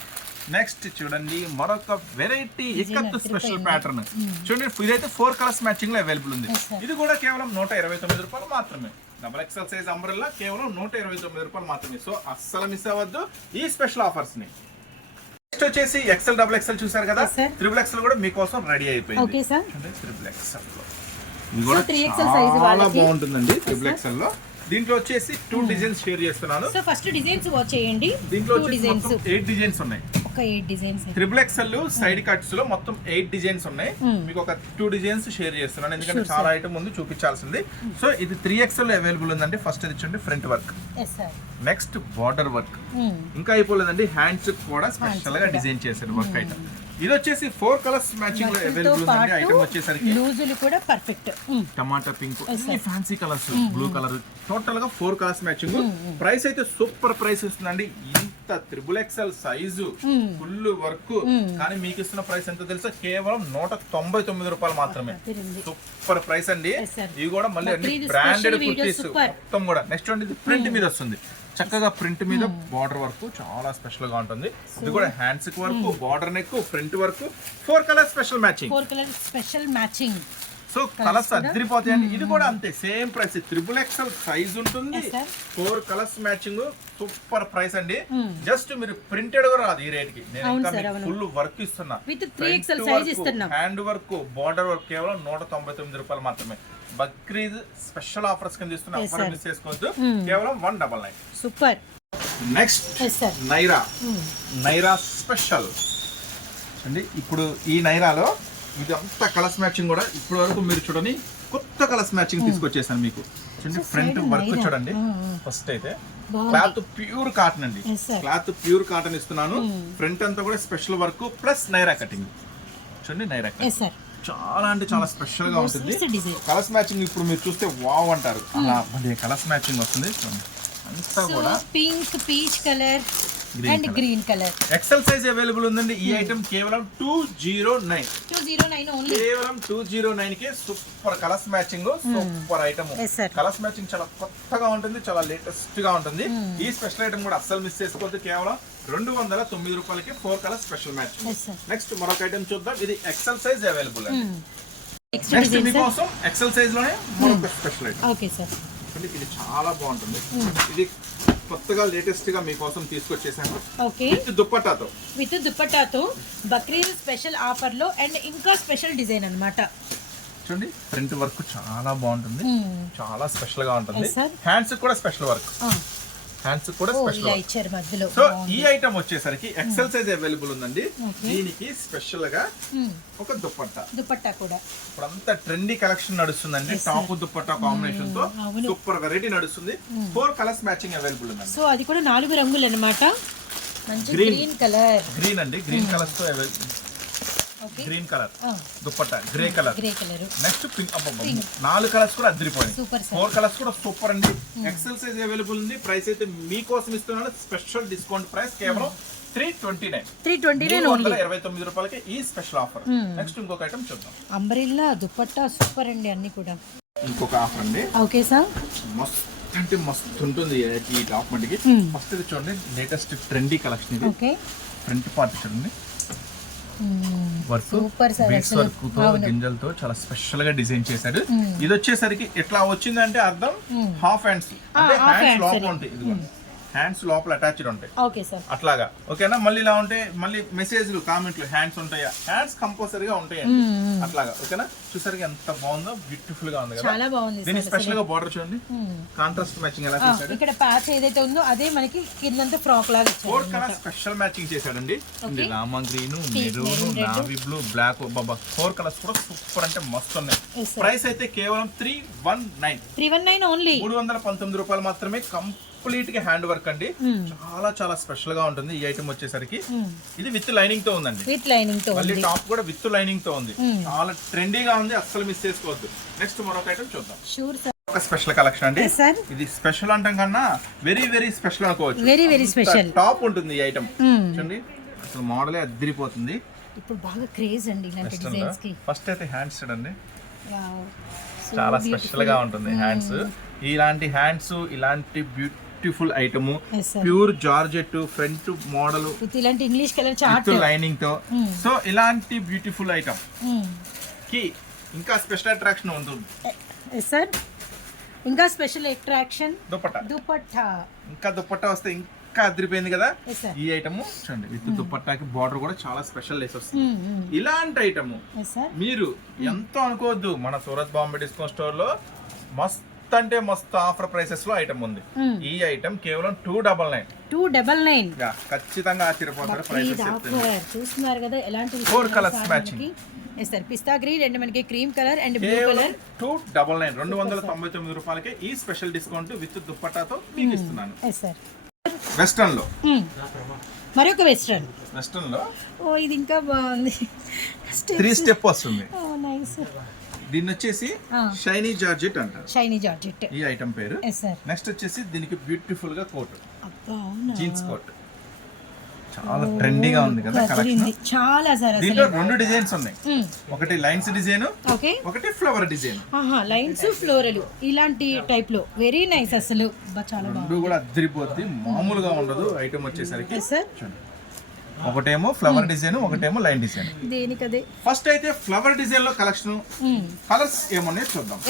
నెక్స్ట్ చూడండి మరొక వెరైటీ ఇక్కత్ స్పెషల్ ప్యాటర్న్. చూడండి ఇదైతే 4 కలర్స్ మ్యాచింగ్ లో అవైలబుల్ ఉంది. ఇది కూడా కేవలం 129 రూపాయలు మాత్రమే. డబల్ ఎక్సెల్ సైజ్ అంబ్రెల్లా కేవలం 129 రూపాయలు మాత్రమే. సో అస్సలు మిస్ అవ్వద్దు ఈ స్పెషల్ ఆఫర్స్ ని. నెక్స్ట్ వచ్చేసి ఎక్సెల్ డబుల్ ఎక్సెల్ చూసారు కదా. ట్రిపుల్ ఎక్సెల్ కూడా మీకోసం రెడీ అయిపోయింది. ట్రిపుల్ ఎక్సెల్ లో ఇది కూడా చాలా బాగుంటుందండి. ట్రిపుల్ ఎక్సెల్ లో దీంట్లో వచ్చేసి 2 డిజైన్స్ షేర్ చేస్తున్నాను. సో ఫస్ట్ డిజైన్స్ వాచ్ చేయండి. దీంట్లో 8 డిజైన్స్ ఉన్నాయి. ఒక 8 designs triple XL side cuts లో మొత్తం 8 డిజైన్స్ ఉన్నాయి. మీకు ఒక 2 డిజైన్స్ షేర్ చేస్తున్నాను ఎందుకంటే చాలా ఐటమ్ ఉంది చూపించాల్సింది. సో ఇది 3XL అవైలబుల్ ఉందండి. ఫస్ట్ ఇది చూడండి front work, next border work, ఇంకా అయిపోలేదండి హ్యాండ్స్ కూడా స్పెషల్ గా డిజైన్ చేశారు వర్క్ ఐటమ్. ఇది వచ్చేసి 4 కలర్స్ మ్యాచింగ్ లో అవైలబుల్ ఉందండి. ఐటమ్ వచ్చేసరికి లూజులు కూడా perfect. Tomato pink, fancy colours, blue colour, total గా 4 కలర్స్ మ్యాచింగ్. ప్రైస్ అయితే సూపర్ ప్రైస్ ఇస్తుందండి. ఇంత triple XL size full work కానీ మీకు ఇస్తున్న ప్రైస్ ఎంత తెలుసా? కేవలం 199 రూపాయలు మాత్రమే. సూపర్ ప్రైస్ అండి. ఇవి కూడా మళ్ళీ అన్ని బ్రాండెడ్ కుర్తీస్ మొత్తం కూడా. నెక్స్ట్ ఇది ప్రింట్ మీద వస్తుంది. చక్కగా ప్రింట్ మీద బార్డర్ వర్క్ చాలా స్పెషల్ గా ఉంటుంది. ఇది కూడా hands work, border neck, print work, 4 colour special matching. So colours అదిరిపోతాయండి. ఇది కూడా అంతే same price. Triple XL size ఉంటుంది. 4 కలర్స్ మ్యాచింగ్. సూపర్ ప్రైస్ అండి. జస్ట్ మీరు ప్రింటెడ్ కూడా రాదు ఈ రేట్ కి. నేను ఇంకా ఫుల్ వర్క్ ఇస్తున్నా. హ్యాండ్ వర్క్, బార్డర్ వర్క్ కేవలం 199 రూపాయలు మాత్రమే. బక్రీద్ స్పెషల్ ఆఫర్స్ కింద ఇస్తున్నా. ఆఫర్ మిస్ చేసుకోవద్దు. కేవలం 199. సూపర్. నెక్స్ట్ నైరా స్పెషల్ అండి. ఇప్పుడు ఈ నైరాలో ఇది అంతా కలర్స్ మ్యాచింగ్ కూడా ఇప్పటి వరకు మీరు చూడండి కొత్త కలర్స్ మ్యాచింగ్ తీసుకొచ్చేసాను మీకు. చూడండి ఫ్రంట్ వర్క్ చూడండి. ఫస్ట్ అయితే క్లాత్ ప్యూర్ కాటన్ అండి. క్లాత్ ప్యూర్ కాటన్ ఇస్తున్నాను. ఫ్రంట్ అంతా కూడా special work plus Naira cutting. చూడండి నైరా కటింగ్ చాలా అంటే చాలా స్పెషల్ గా ఉంటుంది. కలర్స్ మ్యాచింగ్ ఇప్పుడు మీరు చూస్తే వావ్ అంటారు. అలా కలర్స్ మ్యాచింగ్ వస్తుంది. అంతా కూడా pink, peach colour and green colour. XL size available ఉందండి. ఈ ఐటమ్ కేవలం 209 ఓన్లీ. కేవలం 209 కే super colours matching. Super item. Colours matching చాలా కొత్తగా ఉంటుంది, చాలా లేటెస్ట్ గా ఉంటుంది. ఈ స్పెషల్ ఐటమ్ కూడా అస్సలు మిస్ చేసుకోవద్దు. కేవలం 209 రూపాయలకి 4 కలర్ స్పెషల్ మ్యాచింగ్. నెక్స్ట్ మరొక ఐటమ్ చూద్దాం. ఇది ఎక్సెల్ సైజ్ అవైలబుల్ అండి. నెక్స్ట్ మీకోసం ఎక్సెల్ సైజ్ లోనే మరొక స్పెషల్ ఐటమ్. Okay sir. ఇది చాలా బాగుంటుంది. ఇది కొత్తగా లేటెస్ట్ గా మీకోసం తీసుకొచ్చేసాను. విత్ దుపట్టాతో బక్రీద్ స్పెషల్ ఆఫర్ లో అండ్ ఇంకా స్పెషల్ డిజైన్ అన్నమాట. చూడండి ఫ్రంట్ వర్క్ చాలా బాగుంటుంది. చాలా స్పెషల్ గా ఉంటుంది. హ్యాండ్స్ కూడా స్పెషల్ వర్క్. హ్యాండ్స్ కూడా స్పెషల్. సో ఈ ఐటమ్ వచ్చేసరికి ఎక్సెల్ సైజ్ అవైలబుల్ ఉందండి. దీనికి స్పెషల్ గా ఒక దుపట్టా కూడా ఇప్పుడు అంతా ట్రెండీ కలెక్షన్ నడుస్తుందండి. టాప్ దుపట్టా కాంబినేషన్ తో సూపర్ వెరైటీ నడుస్తుంది. 4 కలర్స్ మ్యాచింగ్ అవైలబుల్ ఉంది. సో అది కూడా 4 రంగులు అన్నమాట. మంచి గ్రీన్ కలర్. గ్రీన్ అండి. గ్రీన్ కలర్స్ తో available. Okay. Green colour Ah. Dupatta grey colour grey colour next pink 4 colours కూడా అదిరిపోయాయి. సూపర్ సార్ 4 కలర్స్ కూడా సూపర్ అండి. ఎక్సెల్ సైజ్ అవైలబుల్ ఉంది. ప్రైస్ అయితే మీకోసం ఇస్తున్నాను స్పెషల్ డిస్కౌంట్ ప్రైస్ కేవలం 329 ఓన్లీ 29 రూపాయలకి ఈ స్పెషల్ ఆఫర్. నెక్స్ట్ ఇంకొక ఐటమ్ చూద్దాం. అంబ్రెల్లా దుపట్టా సూపర్ అండి అన్ని కూడా. ఇంకొక ఆఫర్ అండి, ఓకే సార్. మస్తు అంటే మస్తు ఉంటుంది ఈ టాప్ మటుకి. ఫస్ట్ ఇది చూడండి, లేటెస్ట్ ట్రెండీ కలెక్షన్ ఇది. ఓకే ఫ్రంట్ పార్ట్ చూడండి, work super sir beads work తో గింజలతో చాలా స్పెషల్ గా డిజైన్ చేశాడు. ఇది వచ్చేసరికి ఎట్లా వచ్చిందంటే అర్థం హాఫ్ హ్యాండ్స్ అంటే హ్యాండ్స్ లోపల ఉంటాయి. ఇదిగో హ్యాండ్స్ లోపల అటాచ్డ్ ఉంటాయి ఓకే సార్. అట్లాగా. ఓకేనా, మళ్ళీ ఇలా ఉంటే మళ్ళీ మెసేజ్లు కామెంట్లు హ్యాండ్స్ ఉంటాయా, హ్యాండ్స్ కంపల్సరీగా ఉంటాయండి అట్లాగా. ఓకేనా, చూసరికి ఎంత బాగుందో, బ్యూటిఫుల్ గా ఉంది కదా. చాలా బాగుంది. దీని స్పెషల్ గా బార్డర్ చూడండి, కాంట్రాస్ట్ మ్యాచింగ్ ఎలా చేశాడు. ఇక్కడ ప్యాచ్ ఏదైతే ఉందో అదే మనకి కిందంతా ఫ్రాక్ లాగా ఇచ్చారు. 4 కలర్స్ స్పెషల్ మ్యాచింగ్ చేశాడండి. Rama green, maroon, navy blue, black, బాబా 4 కలర్స్ కూడా సూపర్ అంటే మస్తు ఉన్నాయి. ప్రైస్ అయితే కేవలం 319 ఓన్లీ 319 రూపాయలు మాత్రమే. కంప్లీట్ గా హ్యాండ్ వర్క్ అండి. చాలా చాలా స్పెషల్ గా ఉంటుంది ఈ ఐటమ్ వచ్చేసరికి. ఇది విత్ లైనింగ్ తో ఉందండి. విత్ లైనింగ్ తో మళ్ళీ టాప్ కూడా విత్ లైనింగ్ తో ఉంది. చాలా ట్రెండీగా ఉంది, అస్సలు మిస్ చేసుకోవద్దు. నెక్స్ట్ మరొక ఐటమ్ చూద్దాం. Sure sir. ఒక స్పెషల్ కలెక్షన్ అండి. ఇది స్పెషల్ అంటాం కన్నా వెరీ వెరీ స్పెషల్ అనుకోవచ్చు. వెరీ స్పెషల్ టాప్ ఉంటుంది ఈ ఐటమ్. చూడండి అసలు మోడలే అదిరిపోతుంది. ఇప్పుడు బాగా క్రేజ్ అండి ఇలాంటి డిజైన్స్ కి. ఫస్ట్ అయితే హ్యాండ్స్ చూడండి, చాలా స్పెషల్ గా ఉంటుంది హ్యాండ్స్. ఇలాంటి హ్యాండ్స్, ఇలాంటి beautiful item, pure georgette front model ఇలాంటి ఇంగ్లీష్ కలర్ చార్ట్ లైనింగ్ తో. సో ఇలాంటి బ్యూటిఫుల్ ఐటమ్ కి ఇంకా స్పెషల్ అట్రాక్షన్ ఉంటుంది సార్. ఇంకా స్పెషల్ అట్రాక్షన్ దుపట్టా. ఇంకా దుపట్టా వస్తే ఇంకా అదిరిపోయింది కదా ఈ ఐటమ్. చూడండి విత్ దుపట్టాకి బార్డర్ కూడా చాలా స్పెషల్ లేస్ వస్తుంది. ఇలాంటి ఐటమ్ మీరు ఎంతో అనుకోవద్దు, మన సూరత్ బాంబే డిస్కౌంట్ స్టోర్ లో మస్త్ అంటే మస్తు ఆఫర్ ప్రైసెస్ లో ఐటమ్ ఉంది. ఈ ఐటమ్ కేవలం 299 ఖచ్చితంగా ఆశ్చర్యపోతారు. ప్రైసెస్ చూస్తున్నారు కదా ఎలాంటి 4 కలర్స్ మ్యాచింగ్. సార్ పిస్తా గ్రీన్ అండ్ మనకి cream colour and blue colour 299 299 రూపాయలకి ఈ స్పెషల్ డిస్కౌంట్ విత్ దుపట్టాతో మీకు ఇస్తున్నాను. వెస్టర్న్ లో మరొక వెస్టర్న్ లో ఓ ఇది ఇంకా బాగుంది. 3 స్టెప్ వస్తుంది. ఓ నైస్. దీన్ని వచ్చేసి షైనీ జార్జెట్ అంటారు. షైనీ జార్జెట్ ఈ ఐటమ్ పేరు. నెక్స్ట్ వచ్చేసి దీనికి బ్యూటిఫుల్ గా కోట్, జీన్స్ కోట్. చాలా ట్రెండీగా ఉంది కదా కలెక్షన్. చాలా సార్. దీంట్లో 2 డిజైన్స్ ఉన్నాయి. ఒకటి లైన్స్ డిజైన్, ఒకటి ఫ్లవర్ డిజైన్. లైన్స్ ఫ్లోరల్ ఇలాంటి టైప్ లో వెరీ నైస్ అసలు. చాలా బాగుంది కూడా, అద్దరిపోద్ది, మామూలుగా ఉండదు ఐటమ్ వచ్చేసరికి. ఒకటేమో ఫ్లవర్ డిజైన్, ఒకటేమో లైన్ డిజైన్. దేనికదే. ఫస్ట్ అయితే ఫ్లవర్ డిజైన్ లో కలెక్షన్ కలర్స్ ఏమున్నాయో చూద్దాం.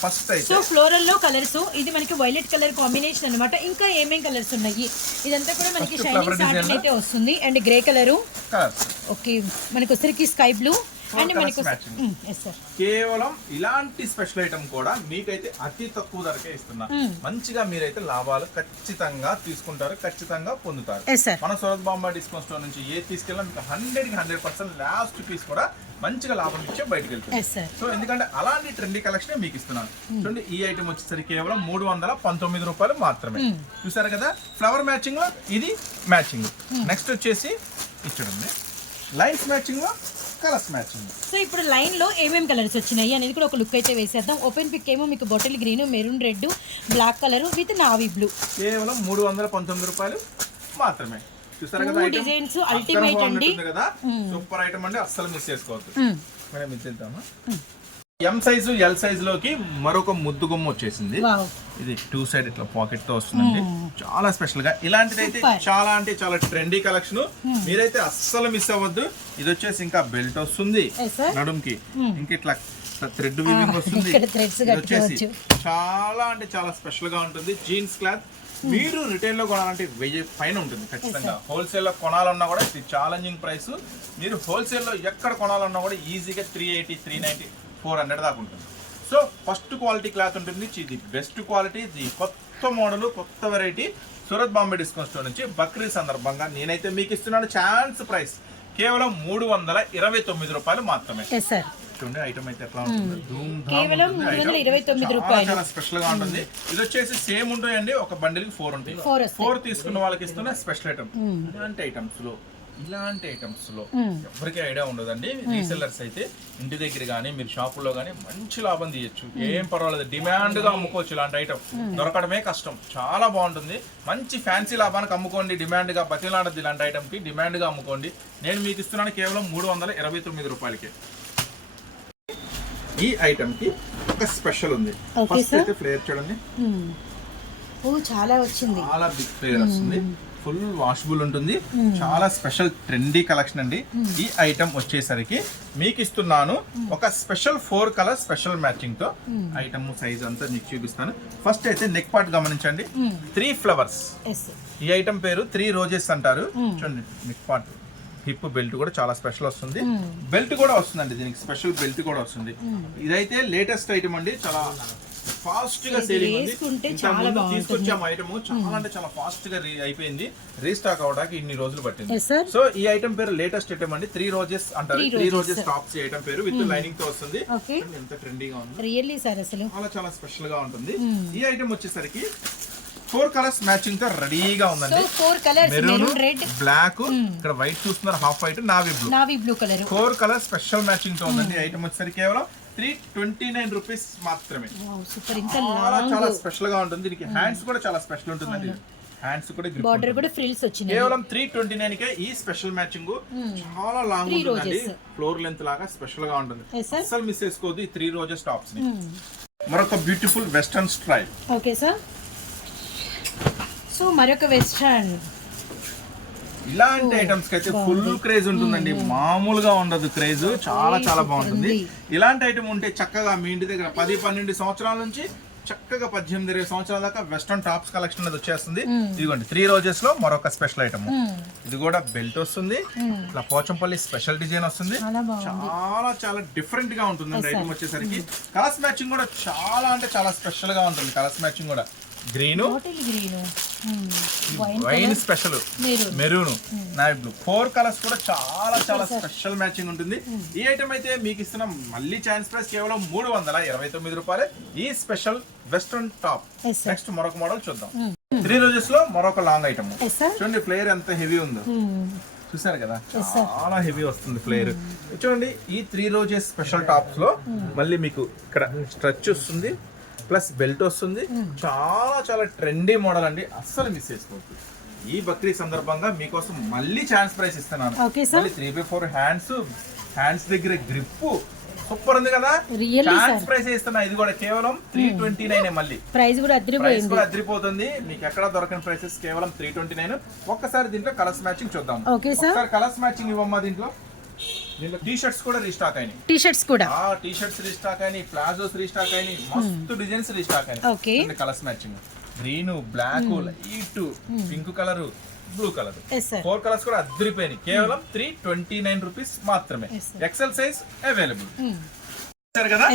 ఫస్ట్ అయితే సో ఫ్లోరల్ లో కలర్స్, ఇది మనకి వైలెట్ కలర్ కాంబినేషన్ అన్నమాట. ఇంకా ఏమేం కలర్స్ ఉన్నాయి, ఇదంతా కూడా మనకి షైనింగ్ సాటిన్ అయితే వస్తుంది. అండ్ గ్రే కలర్, ఓకే మనకి వచ్చరికి స్కై బ్లూ అండ్ మనకి కేవలం ఇలాంటి స్పెషల్ ఐటమ్ కూడా మీకైతే అతి తక్కువ ధరకే ఇస్తున్నా. మంచిగా మీరైతే లాభాలు ఖచ్చితంగా తీసుకుంటారు, ఖచ్చితంగా పొందుతారు. మన సూరత్ బాంబే డిస్కౌంట్ స్టోర్ నుంచి ఏ తీసుకెళ్ళినా మీకు 100% లాస్ట్ పీస్ కూడా మంచిగా లాభం ఇచ్చే బయటకు వెళ్తుంది. సో ఎందుకంటే అలాంటి ట్రెండీ కలెక్షన్ మీకు ఇస్తున్నాను. చూడండి ఈ ఐటమ్ వచ్చేసరికి కేవలం 319 రూపాయలు మాత్రమే. చూసారు కదా, ఫ్లవర్ మ్యాచింగ్ లో ఇది మ్యాచింగ్. నెక్స్ట్ వచ్చేసి చూడండి లైన్స్ మ్యాచింగ్ లో కలర్స్ మ్యాచింగ్. సో ఇప్పుడు లైన్ లో ఏమేమి కలర్స్ వచ్చినాయి అనేది కూడా ఒక లుక్ అయితే వేసేద్దాం. ఓపెన్ పిక్ ఏమో మీకు bottle green, maroon red, black colour with navy blue. కేవలం 319 రూపాయలు మాత్రమే. చూసారు కదా డిజైన్స్ అల్టిమేట్ అండి కదా, సూపర్ ఐటమ్ అండి, అస్సలు మిస్ చేసుకోవద్దు. మనం ఇద్దామా. ఎం సైజు ఎల్ సైజ్ లోకి మరొక ముద్దు గుమ్మ వచ్చేసింది. ఇది 2 సైడ్ ఇట్లా పాకెట్ తో వస్తుందండి. చాలా స్పెషల్ గా ఇలాంటిది అయితే చాలా అంటే చాలా ట్రెండీ కలెక్షన్. మీరైతే అస్సలు మిస్ అవ్వద్దు. ఇది వచ్చేసి ఇంకా బెల్ట్ వస్తుంది నడుంకి, ఇంకా ఇట్లా థ్రెడ్ వీవింగ్ వస్తుంది. వచ్చేసి చాలా అంటే చాలా స్పెషల్ గా ఉంటుంది. జీన్స్ క్లాత్ మీరు రిటైల్ లో కొనాలంటే 1000 పైన ఉంటుంది ఖచ్చితంగా. హోల్సేల్ లో కొనాలన్నా కూడా ఇది ఛాలెంజింగ్ ప్రైస్. మీరు హోల్సేల్ లో ఎక్కడ కొనాలన్నా కూడా ఈజీగా 380, 390, 400 దాకా ఉంటుంది. సో ఫస్ట్ క్వాలిటీ క్లాత్ ఉంటుంది. ఇది బెస్ట్ క్వాలిటీ, ఇది కొత్త మోడల్, కొత్త variety. Surat Bombay discount store నుంచి బక్రీద్ సందర్భంగా నేనైతే మీకు ఇస్తున్నాను ఛాన్స్ ప్రైస్ కేవలం 329 రూపాయలు మాత్రమే. చూడండి ఐటమ్ అయితే ఎట్లా ఉంటుంది, కేవలం 329 రూపాయలు. చాలా స్పెషల్ గా ఉంటుంది. ఇది వచ్చేసి సేమ్ ఉంటాయండి, ఒక బండిల్ కి 4 ఉంటాయి. 4 తీసుకున్న వాళ్ళకి ఇస్తున్న స్పెషల్ ఐటమ్. ఇలాంటి ఐటమ్స్ లో ఇలాంటి ఐటమ్స్ లో ఎవరికి ఐడియా ఉండదండి. రీసెల్లర్స్ అయితే ఇంటి దగ్గర కానీ మీరు షాపుల్లో కానీ మంచి లాభం తీయచ్చు. ఏం పర్వాలేదు, డిమాండ్ గా అమ్ముకోవచ్చు. ఇలాంటి ఐటమ్ దొరకడమే కష్టం. చాలా బాగుంటుంది. మంచి ఫ్యాన్సీ లాభానికి అమ్ముకోండి. డిమాండ్ గా బతిలాడద్దు. ఇలాంటి ఐటమ్ కి డిమాండ్ గా అమ్ముకోండి. నేను మీకు ఇస్తున్నాను కేవలం 329 రూపాయలకి. ఈ ఐటమ్ కి ఒక స్పెషల్ ఉంది. ఫస్ట్ అయితే ఫ్లేర్ చూడండి, చాలా వచ్చింది. చాలా బిగ్ ఫ్లేర్ వస్తుంది. ఫుల్ వాషబుల్ ఉంటుంది. చాలా స్పెషల్ ట్రెండీ కలెక్షన్ అండి. ఈ ఐటమ్ వచ్చేసరికి మీకు ఇస్తున్నాను ఒక స్పెషల్ 4 కలర్ స్పెషల్ మ్యాచింగ్ తో. ఐటమ్ సైజ్ అంతా మీకు చూపిస్తాను. ఫస్ట్ అయితే నెక్ పార్ట్ గమనించండి, 3 ఫ్లవర్స్. ఈ ఐటమ్ పేరు 3 రోజెస్ అంటారు. చూడండి నెక్ పార్ట్, హిప్ బెల్ట్ కూడా చాలా స్పెషల్ వస్తుంది. బెల్ట్ కూడా వస్తుందండి, దీనికి స్పెషల్ బెల్ట్ కూడా వస్తుంది. ఇదైతే లేటెస్ట్ ఐటమ్ అండి, చాలా ఫాస్ట్ గా సేలింగ్ ఉంది. తీసుకొచ్చాము ఐటమ్, చాలా అంటే చాలా ఫాస్ట్ గా అయిపోయింది. రీస్టాక్ అవడానికి ఇన్ని రోజులు పట్టింది. సో ఈ ఐటమ్ పేరు లేటెస్ట్ ఐటమ్ అండి, 3 రోజెస్ అంటారు. 3 రోజెస్ టాప్స్ ఐటమ్ పేరు, విత్ లైనింగ్ తో వస్తుంది. ఎంత ట్రెండీగా ఉంది, రియల్లీ సార్ అసలు చాలా స్పెషల్ గా ఉంటుంది. ఈ ఐటమ్ వచ్చేసరికి 4 కలర్స్ మ్యాచింగ్ తో రెడీగా ఉందండి. 4 కలర్స్, మెరూన్, రెడ్, బ్లాక్, ఇక్కడ వైట్ చూస్తున్నారు, half white, navy blue colour. 4 colours special matching తో ఉందండి. ఐటమ్ వచ్చేసరికి కేవలం 329 రూపీస్ మాత్రమే. చాలా స్పెషల్ గా ఉంటుంది. దీనికి హ్యాండ్స్ కూడా చాలా స్పెషల్ ఉంటుందండి. హ్యాండ్స్ కూడా బార్డర్ కూడా ఫ్రిల్స్ వచ్చినాయి. కేవలం 329 కే ఈ స్పెషల్ మ్యాచింగ్. చాలా లాంగ్ ఉంటుందండి, ఫ్లోర్ లెంత్ లాగా స్పెషల్ గా ఉంటుంది. అసలు మిస్ చేసుకోవద్దు ఈ 3 రోజెస్ టాప్స్ ని. మరొక beautiful western style. Okay sir. So మరొక వెస్టర్న్, ఇలాంటి ఐటమ్స్ కి అయితే ఫుల్ క్రేజ్ ఉంటుందండి. మామూలుగా ఉండదు క్రేజ్, చాలా బాగుంటుంది. ఇలాంటి ఐటమ్ ఉంటే చక్కగా మీ ఇంటి దగ్గర 10-12 సంవత్సరాల నుంచి చక్కగా 18-20 సంవత్సరాల దాకా వెస్టర్న్ టాప్స్ కలెక్షన్ అనేది వచ్చేస్తుంది. ఇదిగోండి 3 రోజెస్ లో మరొక స్పెషల్ ఐటమ్. ఇది కూడా బెల్ట్ వస్తుంది, ఇట్లా పోచంపల్లి స్పెషల్ డిజైన్ వస్తుంది. చాలా డిఫరెంట్ గా ఉంటుంది ఐటమ్ వచ్చేసరికి. కలర్స్ మ్యాచింగ్ కూడా చాలా స్పెషల్ గా ఉంటుంది. కలర్స్ మ్యాచింగ్ కూడా green, wine special, maroon, navy blue, 4 colours కూడా చాలా స్పెషల్ మ్యాచింగ్ ఉంటుంది. ఈ ఐటమ్ అయితే మీకు ఇస్తున్న మళ్ళీ ఛాన్స్ ప్రైస్ కేవలం 329 రూపాయలే. ఈ స్పెషల్ వెస్ట్రన్ టాప్. నెక్స్ట్ మరొక మోడల్ చూద్దాం. 3 రోజెస్ లో మరొక లాంగ్ ఐటమ్. చూడండి ఫ్లేర్ ఎంత హెవీ ఉందో, చూసారు కదా, చాలా హెవీ వస్తుంది ఫ్లేర్. చూడండి ఈ 3 రోజెస్ స్పెషల్ టాప్స్ లో మళ్ళీ మీకు ఇక్కడ స్ట్రెచ్ వస్తుంది, ప్లస్ బెల్ట్ వస్తుంది. చాలా ట్రెండీ మోడల్ అండి, అస్సలు మిస్ చేసుకోవద్దు. ఈ బక్రీ సందర్భంగా మీకోసం మళ్ళీ ఛాన్స్ ప్రైస్ ఇస్తున్నాను. 3/4 హ్యాండ్స్ దగ్గర గ్రిప్ సూపర్ ఉంది కదా, ఛాన్స్ ప్రైస్ ఇస్తున్నా. ఇది కూడా కేవలం 329. మళ్ళీ ప్రైస్ కూడా అదిరిపోతుంది. మీకు ఎక్కడ దొరకని ప్రైసెస్ కేవలం 329. ఒక్కసారి దీంట్లో కలర్స్ మ్యాచింగ్ చూద్దాం. ఒకసారి కలర్స్ మ్యాచింగ్ ఇవ్వమ్మా. దీంట్లో టీ షర్ట్స్ కూడా రీస్టాక్ అయినాయి. టీ షర్ట్స్ రీస్టాక్ అయినాయి, ప్లాజోస్ రీస్టాక్ అయినాయి, మస్తు డిజైన్స్ రీస్టాక్ అయినాయి. Colours matching green, black, light pink colour, blue colour, 4 colours కూడా అద్దరిపోయినాయి. కేవలం 329 రూపీస్ మాత్రమే. XL size available. కదా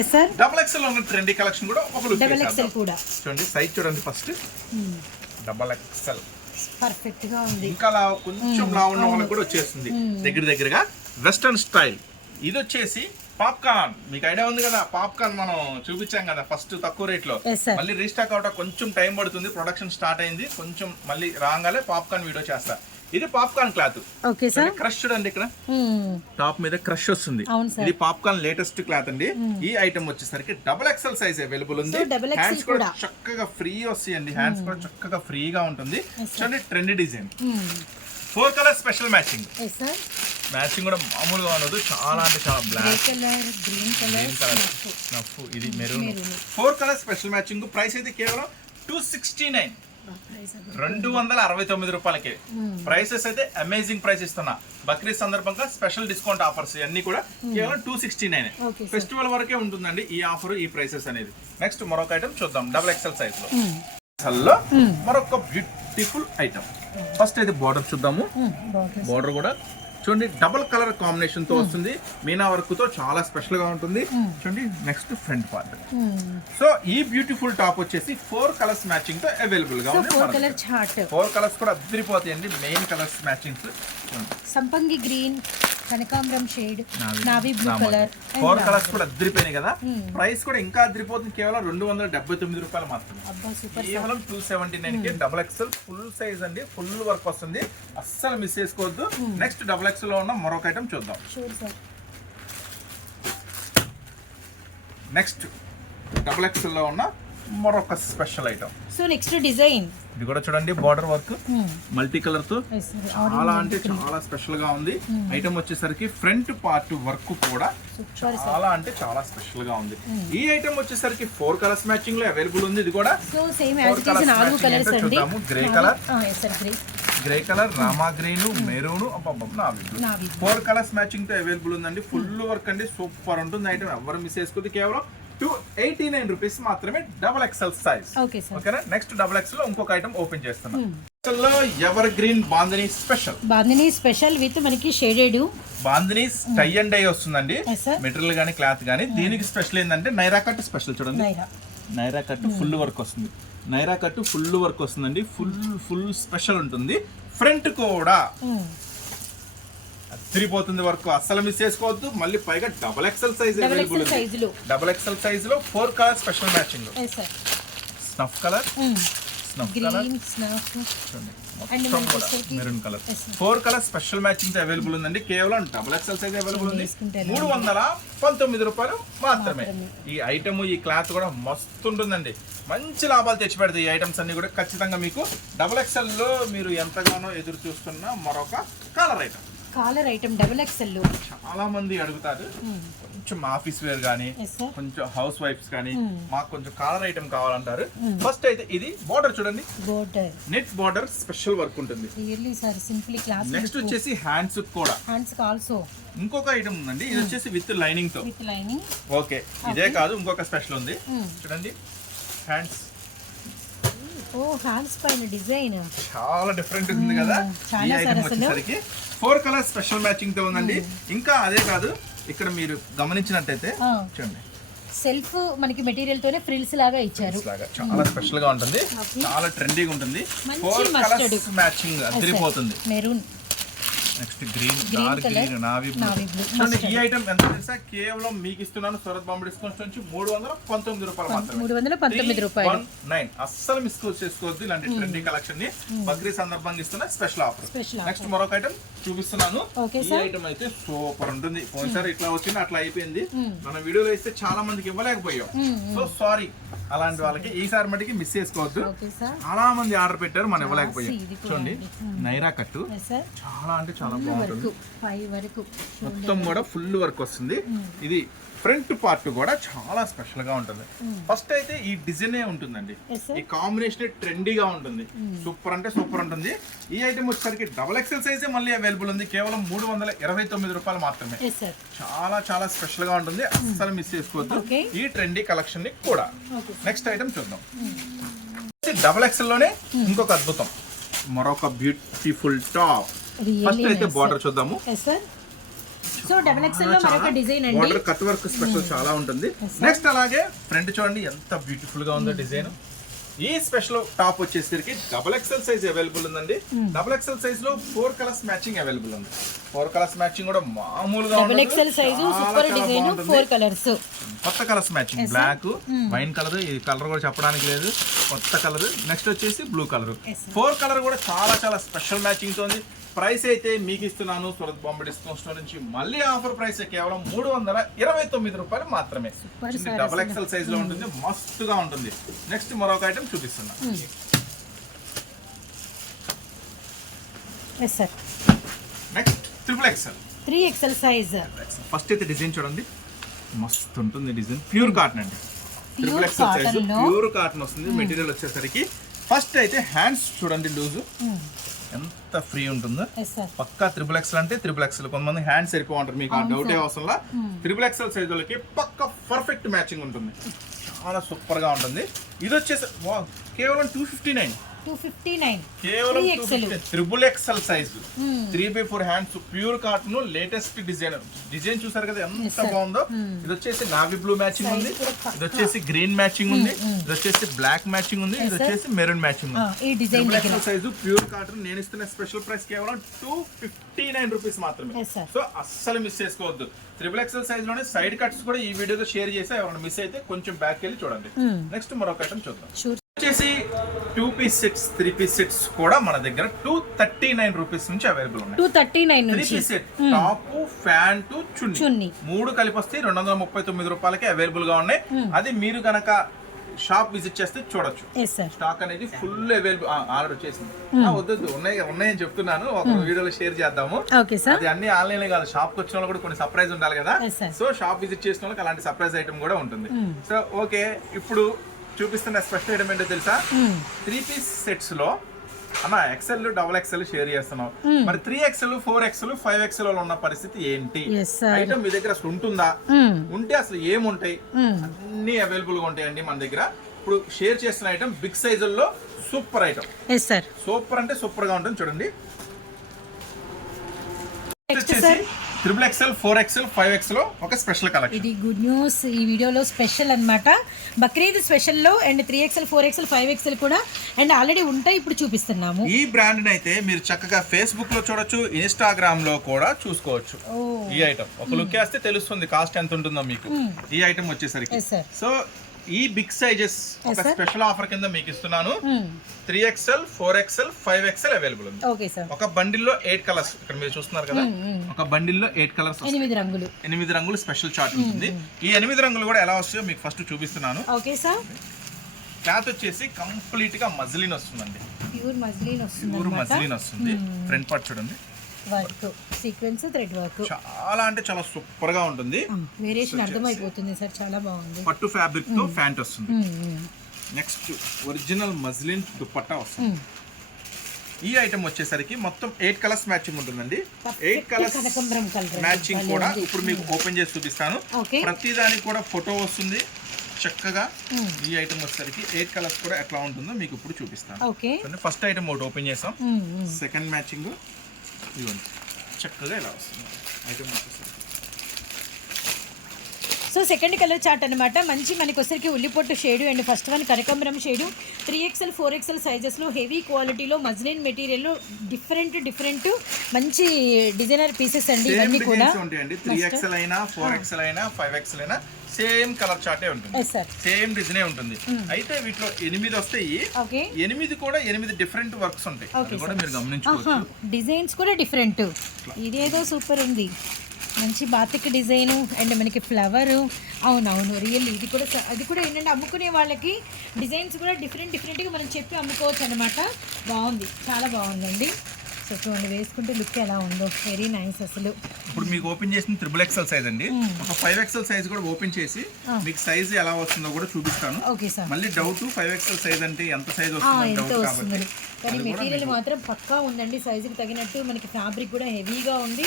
డబుల్ ఎక్సెల్ ఉన్న ట్రెండీ కలెక్షన్ కూడా ఒక లుక్ చూడండి. సైజ్ చూడండి ఫస్ట్, డబుల్ ఎక్సెల్ పర్ఫెక్ట్ గా ఉంది. ఇంకా కొంచెం లా ఉన్న వాళ్ళకి కూడా వచ్చేస్తుంది. దగ్గరగా వెస్టర్న్ స్టైల్. ఇది వచ్చేసి పాప్కార్న్. మీకు ఐడియా ఉంది కదా, పాప్కార్న్ మనం చూపించాం కదా ఫస్ట్ తక్కువ రేట్ లో. మళ్ళీ రీస్టాక్ అవటం కొంచెం టైం పడుతుంది. ప్రొడక్షన్ స్టార్ట్ అయింది, కొంచెం మళ్ళీ రాగానే పాప్కార్న్ వీడియో చేస్తా. ఇది పాప్కార్న్ క్లాత్. క్రష్ చూడండి, ఇక్కడ టాప్ మీద క్రష్ వస్తుంది. ఇది పాప్కార్న్ లేటెస్ట్ క్లాత్ అండి. ఈ ఐటమ్ వచ్చేసరికి డబుల్ ఎక్సెల్ సైజ్ అవైలబుల్ ఉంది. హ్యాండ్స్ కూడా చక్కగా ఫ్రీ వస్తాయండి. హ్యాండ్స్ కూడా చక్కగా ఫ్రీగా ఉంటుంది. చూడండి trendy design. 4 colour special matching. Matching కూడా మామూలుగా ఉండదు, చాలా బ్లాక్, గ్రీన్ కలర్, నఫ్, ఇది maroon. 4 colour special matching. Price అయితే కేవలం 269, 269 రూపాయలకే. ప్రైసెస్ అయితే అమేజింగ్ ప్రైస్ ఇస్తున్నా. బక్రీద్ సందర్భంగా స్పెషల్ డిస్కౌంట్ ఆఫర్స్ అన్ని కూడా కేవలం 269. ఫెస్టివల్ వరకే ఉంటుందండి ఈ ఆఫర్, ఈ ప్రైసెస్ అనేది. నెక్స్ట్ మరొక ఐటమ్ చూద్దాం, డబుల్ ఎక్సెల్ సైజ్ లో మరొక బ్యూటిఫుల్ ఐటమ్. ఫస్ట్ అయితే బార్డర్ చూద్దాము. బార్డర్ కూడా చూడండి డబుల్ కలర్ కాంబినేషన్ తో వస్తుంది. మీనా వర్క్ తో చాలా స్పెషల్ గా ఉంటుంది. చూడండి నెక్స్ట్ ఫ్రంట్ పార్ట్. సో ఈ బ్యూటిఫుల్ టాప్ వచ్చేసి 4 కలర్స్ మ్యాచింగ్ తో అవైలబుల్ గా ఉంది. 4 కలర్స్ కూడా అదిరిపోతాయండి. మెయిన్ కలర్స్ మ్యాచింగ్స్, సంపంగి గ్రీన్, కనకాంబరం shade, navy blue colour, 4 colours కూడా అదిరిపోయినాయి కదా. ప్రైస్ కూడా ఇంకా అదిరిపోతుంది, కేవలం 279 రూపాయలు మాత్రమే. అబ్బా సూపర్. కేవలం 279 కి డబుల్ ఎక్స్ఎల్ ఫుల్ సైజ్ అండి, ఫుల్ వర్క్ వస్తుంది, అస్సలు మిస్ చేసుకోవద్దు. నెక్స్ట్ డబుల్ ఎక్స్ఎల్ లో ఉన్న మరొక ఐటమ్ చూద్దాం. Sure sir. Next double XL లో ఉన్న మరొక special item. So next design ఇది కూడా చూడండి, బార్డర్ వర్క్ మల్టీ కలర్ తో చాలా అంటే చాలా స్పెషల్ గా ఉంది. ఐటమ్ వచ్చేసరికి ఫ్రంట్ పార్ట్ వర్క్ కూడా చాలా అంటే చాలా స్పెషల్ గా ఉంది. ఈ ఐటమ్ వచ్చేసరికి 4 కలర్స్ మ్యాచింగ్ లో అవైలబుల్ ఉంది. ఇది కూడా so same as it is 4 colours అండి. Grey colour, sir grey colour, Rama green, maroon, 4 colours matching తో అవైలబుల్ ఉందండి. ఫుల్ వర్క్ అండి, సూపర్ ఉంటుంది ఐటమ్, ఎవరు మిస్ చేసుకోవద్దు. కేవలం 289 రూపీస్ మాత్రమే డబుల్ ఎక్స్ఎల్ సైజ్. ఓకేనా. నెక్స్ట్ డబుల్ ఎక్స్ఎల్ లో ఇంకొక ఐటమ్ ఓపెన్ చేస్తున్నాం. లో evergreen bandhani special, bandhani special with మనకి shaded bandhani tie and dye వస్తుందండి. మెటీరియల్ గానీ క్లాత్ గానీ. దీనికి స్పెషల్ ఏంటంటే నైరా కట్ స్పెషల్. చూడండి, నైరా కట్ ఫుల్ వర్క్ వస్తుంది. నైరా కట్ ఫుల్ వర్క్ వస్తుందండి, ఫుల్ స్పెషల్ ఉంటుంది. ఫ్రంట్ కూడా తిరిగిపోతుంది వర్క్, అస్సలు మిస్ చేసుకోవద్దు. మళ్ళీ పైగా డబుల్ ఎక్స్ఎల్ సైజ్ అవైలబుల్ ఉంది. డబుల్ ఎక్స్ఎల్ సైజ్ లో 4 కలర్ స్పెషల్ మ్యాచింగ్ లో snuff colour, snuff colour, maroon colour, 4 colour special matching available ఉందండి. కేవలం డబుల్ ఎక్స్ఎల్ సైజ్ అవైలబుల్ ఉంది, 319 రూపాయలు మాత్రమే. ఈ ఐటమ్ ఈ క్లాత్ కూడా మస్తు ఉంటుందండి, మంచి లాభాలు తెచ్చిపెడతాయి. ఈ ఐటమ్స్ అన్ని కూడా ఖచ్చితంగా మీకు డబుల్ ఎక్స్ఎల్ లో మీరు ఎంతగానో ఎదురు చూస్తున్న మరొక కాలర్ ఐటమ్ డబుల్ ఎక్స్ఎల్ లో చాలా మంది అడుగుతారు. కొంచెం ఆఫీస్ వేర్ గానీ, కొంచెం హౌస్ వైఫ్స్ కానీ మాకు కొంచెం కాలర్ ఐటమ్ కావాలంటారు. ఫస్ట్ అయితే ఇది బార్డర్ చూడండి, border net border special work ఉంటుంది. నెక్స్ట్ వచ్చేసి హ్యాండ్స్ కూడా, హ్యాండ్స్ ఆల్సో ఇంకొక ఐటమ్ ఉందండి. ఇది వచ్చేసి విత్ లైనింగ్ తో. ఓకే, ఇదే కాదు ఇంకొక స్పెషల్ ఉంది. చూడండి హ్యాండ్స్, హ్యాండ్స్ పైన డిజైన్ చాలా డిఫరెంట్ ఉంది కదా. ఈ ఐటమ్ వచ్చేసరికి 4 కలర్ స్పెషల్ మ్యాచింగ్ తో ఉందండి. ఇంకా అదే కాదు, ఇక్కడ మీరు గమనించినట్టయితే చూడండి, సెల్ఫ్ మనకి మెటీరియల్ తోనే ఫ్రిల్స్ లాగా ఇచ్చారు. చాలా స్పెషల్ గా ఉంటుంది, చాలా ట్రెండీగా ఉంటుంది. 4 కలర్స్ మ్యాచింగ్ అదిరిపోతుంది. Maroon, next green, dark green, navy blue. చూడండి, ఈ ఐటమ్ ఎంత తెలుసా, కేవలం మీకు ఇస్తున్నాను సూరత్ బాంబే డిస్కౌంట్ నుంచి 319 రూపాయలు మాత్రమే. 319 రూపాయలు. అస్సలు మిస్ చేసుకోవద్దు. ఇలాంటి ట్రెండింగ్ కలెక్షన్ ని బక్రీద్ సందర్భంగా ఇస్తున్న స్పెషల్ ఆఫర్. నెక్స్ట్ మరొక ఐటమ్ చూపిస్తున్నాను. ఈ ఐటమ్ అయితే సూపర్ ఉంటుంది. పోయినసారి ఇట్లా వచ్చింది, అట్లా అయిపోయింది. మన వీడియోలో ఇస్తే చాలా మందికి ఇవ్వలేకపోయాం, సో సారీ. అలాంటి వాళ్ళకి ఈసారి మటుకి మిస్ చేసుకోవద్దు. చాలా మంది ఆర్డర్ పెట్టారు, మనం ఇవ్వలేకపోయాం. చూడండి, నైరా కట్టు చాలా అంటే చాలా బాగుంటుంది. మొత్తం కూడా ఫుల్ వర్క్ వస్తుంది. ఇది ఫ్రంట్ పార్ట్ కూడా చాలా స్పెషల్ గా ఉంటుంది. ఫస్ట్ అయితే ఈ డిజైన్ ఉంటుందండి, ఈ కాంబినేషన్ ట్రెండీగా ఉంటుంది. సూపర్ అంటే సూపర్ ఉంటుంది. ఈ ఐటమ్ వచ్చేసరికి డబుల్ ఎక్స్ఎల్ సైజే మళ్ళీ అవైలబుల్ ఉంది. కేవలం 329 రూపాయలు మాత్రమే. చాలా చాలా స్పెషల్ గా ఉంటుంది, అస్సలు మిస్ చేసుకోవద్దు ఈ ట్రెండీ కలెక్షన్ ని కూడా. నెక్స్ట్ ఐటమ్ చూద్దాం. డబుల్ ఎక్స్ఎల్ లోనే ఇంకొక అద్భుతం, మరొక బ్యూటిఫుల్ టాప్. ఫస్ట్ అయితే బార్డర్ చూద్దాము. సో డబుల్ ఎక్స్ఎల్ లో మరొక డిజైన్ అండి. బార్డర్ కట్ వర్క్ స్పెషల్ చాలా ఉంటుంది. నెక్స్ట్ అలాగే ఫ్రంట్ చూడండి ఎంత బ్యూటిఫుల్ గా ఉందో డిజైన్. ఈ స్పెషల్ టాప్ వచ్చేసరికి డబుల్ ఎక్స్ఎల్ సైజ్ అవైలబుల్ ఉందండి. డబుల్ ఎక్స్ఎల్ సైజ్ లో 4 కలర్స్ మ్యాచింగ్ అవైలబుల్ ఉంది. 4 కలర్స్ మ్యాచింగ్ కూడా మామూలుగా double XL size super design, 4 colours, కొత్త colours matching, black, wine colour. ఈ కలర్ కూడా చెప్పడానికి లేదు, కొత్త కలర్. నెక్స్ట్ వచ్చేసి బ్లూ కలర్. 4 కలర్ కూడా చాలా చాలా స్పెషల్ మ్యాచింగ్ తో ఉంది. ప్రైస్ అయితే మీకు ఇస్తున్నాను సూరత్ బాంబే డిస్కౌంట్ స్టోర్ నుంచి మళ్ళీ ఆఫర్ ప్రైస్ కేవలం 329 రూపాయలు మాత్రమే. డబుల్ ఎక్స్ఎల్ సైజ్ లో ఉంటుంది, మస్తుగా ఉంటుంది. నెక్స్ట్ మరొక ఐటమ్ చూపిస్తున్నా. Next triple XL, 3XL size. First అయితే డిజైన్ చూడండి, మస్తు ఉంటుంది డిజైన్. ప్యూర్ కాటన్ అండి, triple XL size pure cotton వస్తుంది. మెటీరియల్ వచ్చేసరికి ఫస్ట్ అయితే హ్యాండ్స్ చూడండి, లూజు ఎంత ఫ్రీ ఉంటుందో. పక్కా త్రిబుల్ ఎక్స్ఎల్ అంటే త్రిబుల్ ఎక్స్ఎల్. కొంతమంది హ్యాండ్స్ సరిపోంటారు, మీకు ఆ డౌటే అవసరంలా. త్రిబుల్ ఎక్స్ఎల్ సైజ్ వాళ్ళకి పక్కా పర్ఫెక్ట్ మ్యాచింగ్ ఉంటుంది, చాలా సూపర్ గా ఉంటుంది. ఇది వచ్చేసి కేవలం 259 259 కేవలం 3XL. Triple XL size 3x4 hands pure cotton latest design చూసారు కదా ఎంత బాగుందో. ఇది వచ్చేసి నావీ బ్లూ మ్యాచింగ్ ఉంది, ఇది వచ్చేసి గ్రీన్ మ్యాచింగ్ ఉంది, ఇది వచ్చేసి బ్లాక్ మ్యాచింగ్ ఉంది, ఇది వచ్చేసి మెరూన్ మ్యాచింగ్ ఉంది. ఈ design triple XL size pure cotton. నేను ఇస్తున్న స్పెషల్ ప్రైస్ కేవలం 259 రూపీస్ మాత్రమే. Yes, sir. సో అస్సలు మిస్ చేసుకోవద్దు. ట్రిపుల్ ఎక్స్ఎల్ సైజ్ లోనే సైడ్ కట్స్ కూడా ఈ వీడియోలో షేర్ చేసి ఎవరైనా మిస్ అయితే కొంచెం బ్యాక్ వెళ్ళి చూడండి. నెక్స్ట్ మరొక ఐటమ్ చూద్దాం. షూర్. వచ్చేసి 2 పీస్ సెట్స్ 3 పీస్ సెట్స్ కూడా మన దగ్గర 239 రూపీస్ నుంచి అవైలబుల్ ఉన్నాయి. 239 3 నుంచి పీస్ సెట్ టాప్ ప్యాంటు చున్నీ మూడు కలిపి వస్తే 239 రూపాయలకి అవైలబుల్ గా ఉన్నాయి. అది మీరు గనక షాప్ విజిట్ చేస్తే చూడొచ్చు. Yes sir. స్టాక్ అనేది ఫుల్ అవైలబుల్ ఆర్డర్ వచ్చేసింది. వద్దు ఉన్నాయని చెప్తున్నాను, ఒక వీడియోలో షేర్ చేద్దాము. Okay sir. అది అన్ని ఆన్లైన్ కాదు, షాప్ కి వచ్చిన వాళ్ళు కూడా కొన్ని సర్ప్రైజ్ ఉండాలి కదా. Yes, sir. So shop visit చేసిన వాళ్ళకి అలాంటి సర్ప్రైజ్ ఐటమ్ కూడా ఉంటుంది. సో ఓకే, ఇప్పుడు చూపిస్తున్న స్పెషల్ ఐటమ్ ఏంటో తెలుసా? 3 పీస్ సెట్స్ లో అన్న ఎక్సెల్ డబుల్ ఎక్సెల్ షేర్ చేస్తున్నాం. మరి 3XL 4XL 5XL ఉన్న పరిస్థితి ఏంటి? Yes, sir. ఐటమ్ మీ దగ్గర అసలు ఉంటుందా? ఉంటే అసలు ఏముంటాయి? అన్ని అవైలబుల్ గా ఉంటాయండి మన దగ్గర. ఇప్పుడు షేర్ చేస్తున్న ఐటమ్ బిగ్ సైజుల్లో super item. Yes sir. Super అంటే సూపర్ గా ఉంటుంది చూడండి. Next sir XXL 4XL 5XL ఒక స్పెషల్ కలెక్షన్. ఇది గుడ్ న్యూస్. ఈ వీడియోలో స్పెషల్ అన్నమాట. Bakrid స్పెషల్లో and 3XL 4XL 5XL కూడా అండ్ ఆల్రెడీ ఉంటాయి, ఇప్పుడు చూపిస్తున్నాము. ఈ బ్రాండ్ అయితే మీరు చక్కగా ఫేస్బుక్ లో చూడొచ్చు, ఇన్స్టాగ్రామ్ లో కూడా చూసుకోవచ్చు. ఈ ఐటమ్ ఒక లుక్ వేస్తే తెలుస్తుంది కాస్ట్ ఎంత ఉంటుందో మీకు. ఈ ఐటమ్ వచ్చేసరికి Yes, sir. సో ఈ బిగ్ సైజెస్ ఒక స్పెషల్ ఆఫర్ కింద మీకు ఇస్తున్నాను. 3XL 4XL 5XL అవైలబుల్ ఉంది. Okay sir. ఒక బండిల్లో 8 కలర్స్ ఇక్కడ మీరు చూస్తున్నారు కదా. ఒక బండిల్లో 8 కలర్స్, 8 రంగులు. 8 రంగులు స్పెషల్ చార్ట్ ఉంటుంది. ఈ 8 రంగులు కూడా ఎలా వస్తాయో మీకు ఫస్ట్ చూపిస్తున్నాను. Okay sir. క్లాత్ వచ్చేసి కంప్లీట్ గా మజ్లిన్ వస్తుందండి. ప్యూర్ మజ్లిన్ వస్తుంది. ప్యూర్ మజ్లిన్ వస్తుంది. ఫ్రంట్ పార్ట్ చూడండి, వర్క్ సీక్వెన్స్ థ్రెడ్ వర్క్ చాలా అంటే చాలా సూపర్ గా ఉంటుంది. వేరియేషన్ అర్థమైపోతుంది సార్, చాలా బాగుంది. పట్టు ఫ్యాబ్రిక్ తో ప్యాంట్ వస్తుంది. నెక్స్ట్ ఒరిజినల్ మజ్లిన్ దుపట్టా వస్తుంది. ఈ ఐటమ్ వచ్చేసరికి మొత్తం 8 కలర్స్ మ్యాచింగ్ ఉంటుందండి. 8 కలర్స్ మ్యాచింగ్ కూడా ఇప్పుడు మీకు ఓపెన్ చేసి చూపిస్తాను. ప్రతి దానికి కూడా ఫోటో వస్తుంది చక్కగా. ఈ ఐటమ్ వచ్చేసరికి 8 కలర్స్ కూడా ఎట్లా ఉంటుందో మీకు ఇప్పుడు చూపిస్తాను. ఫస్ట్ ఐటమ్ ఒకటి ఓపెన్ చేసాం. సెకండ్ మ్యాచింగ్ ఇవ్వండి చక్కగా ఇలా వస్తుంది ఐటమ్ వచ్చేసరికి. సో సెకండ్ కలర్ చార్ట్ అనమాట. మంచి మనకి వచ్చరికి ఉల్లిపొట్టు షేడు అండ్ ఫస్ట్ వన్ కనకాంబరం షేడు. 3XL 4XL సైజెస్లో హెవీ క్వాలిటీలో మజ్లిన్ మెటీరియల్లో డిఫరెంట్ మంచి డిజైనర్ పీసెస్ అండి. ఇవన్నీ కూడా ఉంటాయండి. 3XL అయినా 4XL అయినా 5XL అయినా సేమ్ కలర్ చార్టే ఉంటుంది, సేమ్ డిజైనే ఉంటుంది. అయితే వీటిలో 8 వస్తాయి. 8 కూడా 8 డిఫరెంట్ వర్క్స్ ఉంటాయి. అది కూడా మీరు గమనించుకోవచ్చు. డిజైన్స్ కూడా డిఫరెంట్. ఇదేదో సూపర్ ఉంది, మంచి బాతిక్ డిజైను అండ్ మనకి ఫ్లవరు. అవునవును రియల్. అది కూడా ఏంటంటే అమ్ముకునే వాళ్ళకి డిజైన్స్ కూడా డిఫరెంట్గా మనం చెప్పి అమ్ముకోవచ్చు అనమాట. బాగుంది, చాలా బాగుందండి. సో చూడండి వేసుకుంటే లుక్ ఎలా ఉందో, వెరీ నైస్ అసలు. ఇప్పుడు మీకు ఓపెన్ చేసిన 3XL సైజ్ అండి. ఒక 5XL సైజ్ కూడా ఓపెన్ చేసి మీకు సైజ్ ఎలా వస్తుందో కూడా చూపిస్తాను. Okay sir. మళ్ళీ డౌట్ 5XL సైజ్ అంటే ఎంత సైజ్ వస్తుంది కానీ మెటీరియల్ మాత్రం పక్కా ఉందండి, సైజుకి తగినట్టు. మనకి ఫ్యాబ్రిక్ కూడా హెవీగా ఉంది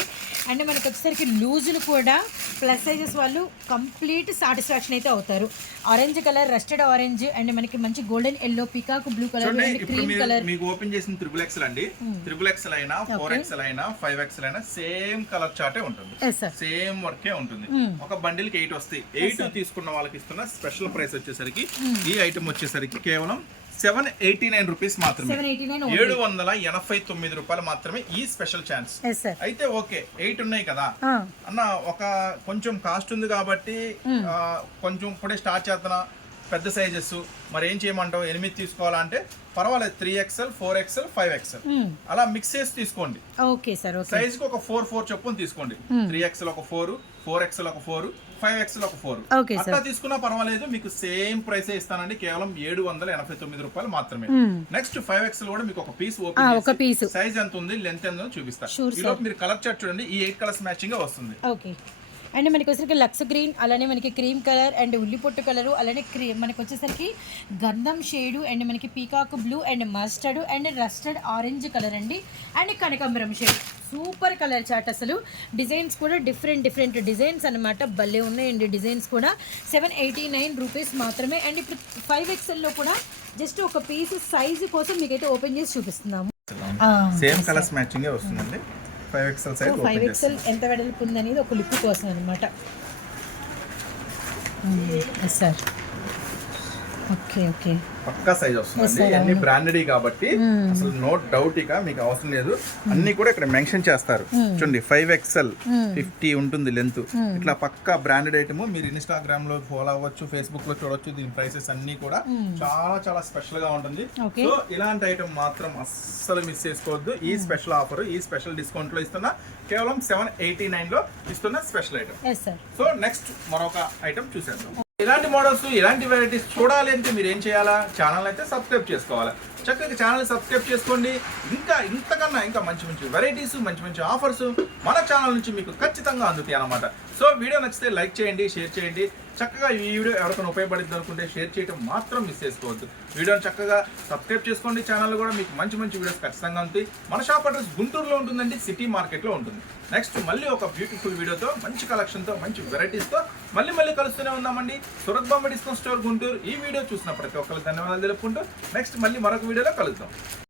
అండ్ మనకి వచ్చేసరికి లూజులు కూడా ప్లస్ సైజెస్ వాళ్ళు కంప్లీట్ సాటిస్ఫాక్షన్ అయితే అవుతారు. Orange colour, rusted orange and మనకి మంచి golden yellow, peacock blue colour and cream colour. మీకు ఓపెన్ చేసిన 3XL అండి. 3XL అయినా 4XL అయినా 5XL అయినా సేమ్ కలర్ చార్టే ఉంటుంది, సేమ్ వర్కే ఉంటుంది. ఒక బండిల్ కి 8 వస్తాయి. 8 తీసుకున్న వాళ్ళకి ఇస్తున్న స్పెషల్ ప్రైస్ వచ్చేసరికి ఈ ఐటమ్ వచ్చేసరికి కేవలం 789 రూపీస్ మాత్రమే. 789 రూపాయలు మాత్రమే ఈ స్పెషల్ ఛాన్స్. అయితే ఓకే 8 ఉన్నాయి కదా అన్న, ఒక కొంచెం కాస్ట్ ఉంది కాబట్టి కొంచెం ఇప్పుడే స్టార్ట్ చేస్తున్నా, పెద్ద సైజెస్ మరి ఏం చేయమంటావు, 8 తీసుకోవాలంటే పర్వాలేదు. 3XL 4XL 5XL అలా మిక్స్ చేసి తీసుకోండి. సైజ్ కి ఒక 4 చొప్పున తీసుకోండి. 3XL ఒక 4, 4XL ఒక 4, 5XL ఒక 4 అట్లా తీసుకున్నా పర్వాలేదు. మీకు సేమ్ ప్రైస్ ఇస్తానండి, కేవలం 789 రూపాయలు మాత్రమే. నెక్స్ట్ 5XL కూడా మీకు ఒక పీస్ ఓపెన్, సైజ్ ఎంత ఉంది, లెంత్ ఎంత చూపిస్తా. ఈ లోపు మీరు కలర్ చార్ట్ చూడండి. ఈ 8 కలర్స్ మ్యాచింగ్ గా వస్తుంది. అండ్ మనకి వచ్చేసరికి లక్స్ గ్రీన్, అలానే మనకి క్రీమ్ కలర్ అండ్ ఉల్లిపొట్టు కలరు, అలానే మనకి వచ్చేసరికి గంధం షేడు అండ్ మనకి peacock blue and mustard and rusted orange colour అండి, అండ్ కనకాంబరం షేడ్. Super colour chart. అసలు డిజైన్స్ కూడా డిఫరెంట్ డిజైన్స్ అనమాట. భలే ఉన్నాయండి డిజైన్స్ కూడా. 789 రూపీస్ మాత్రమే. అండ్ ఇప్పుడు 5XLలో కూడా జస్ట్ ఒక పీస్ సైజు కోసం మీకైతే ఓపెన్ చేసి చూపిస్తున్నాము. సేమ్ కలర్స్ మ్యాచింగే వస్తుందండి. 5XL size. 5XL ఎంత వెడల్పు ఉందనేది ఒక లుక్ కోసం అనమాట. సార్ ఓకే పక్కా సైజ్ వస్తుంది. అన్ని బ్రాండెడ్ కాబట్టి అసలు నో డౌట్ ఇక మీకు అవసరం లేదు. అన్ని కూడా ఇక్కడ మెన్షన్ చేస్తారు చూడండి. 5XL 50 ఉంటుంది లెంత్. ఇట్లా పక్కా బ్రాండెడ్ ఐటమ్. మీరు ఇన్స్టాగ్రామ్ లో ఫాలో అవ్వచ్చు, ఫేస్బుక్ లో చూడొచ్చు. దీని ప్రైసెస్ అన్ని కూడా చాలా స్పెషల్ గా ఉంటుంది. సో ఇలాంటి ఐటమ్ మాత్రం అస్సలు మిస్ చేసుకోవద్దు. ఈ స్పెషల్ ఆఫర్, ఈ స్పెషల్ డిస్కౌంట్ లో ఇస్తున్న కేవలం 789 లో ఇస్తున్న స్పెషల్ ఐటమ్. సో నెక్స్ట్ మరొక ఐటమ్ చూసేద్దాం. ఇలాంటి మోడల్స్, ఇలాంటి వెరైటీస్ చూడాలి అంటే మీరు ఏం చేయాలా? ఛానల్ అయితే సబ్స్క్రైబ్ చేసుకోవాలి. చక్కగా ఛానల్ సబ్స్క్రైబ్ చేసుకోండి. ఇంతకన్నా ఇంకా మంచి వెరైటీస్, మంచి ఆఫర్స్ మన ఛానల్ నుంచి మీకు ఖచ్చితంగా అందుతాయి అన్నమాట. సో వీడియో నచ్చితే లైక్ చేయండి, షేర్ చేయండి. చక్కగా ఈ వీడియో ఎవరికైనా ఉపయోగపడుతుంది అనుకుంటే షేర్ చేయడం మాత్రం మిస్ చేసుకోవద్దు. వీడియోని చక్కగా సబ్స్క్రైబ్ చేసుకోండి. ఛానల్ కూడా మీకు మంచి వీడియోస్ ఖచ్చితంగా ఉంటాయి. మన షాప్ అడ్రస్ గుంటూరులో ఉంటుందండి, సిటీ మార్కెట్లో ఉంటుంది. నెక్స్ట్ మళ్ళీ ఒక బ్యూటిఫుల్ వీడియోతో, మంచి కలెక్షన్తో, మంచి వెరైటీస్తో మళ్ళీ కలుస్తూనే ఉన్నామండి. Surat Bombay discount store Guntur. ఈ వీడియో చూసిన ప్రతి ఒక్కరికి ధన్యవాదాలు తెలుపుకుంటూ నెక్స్ట్ మళ్ళీ మరొక వీడియోలో కలుద్దాం.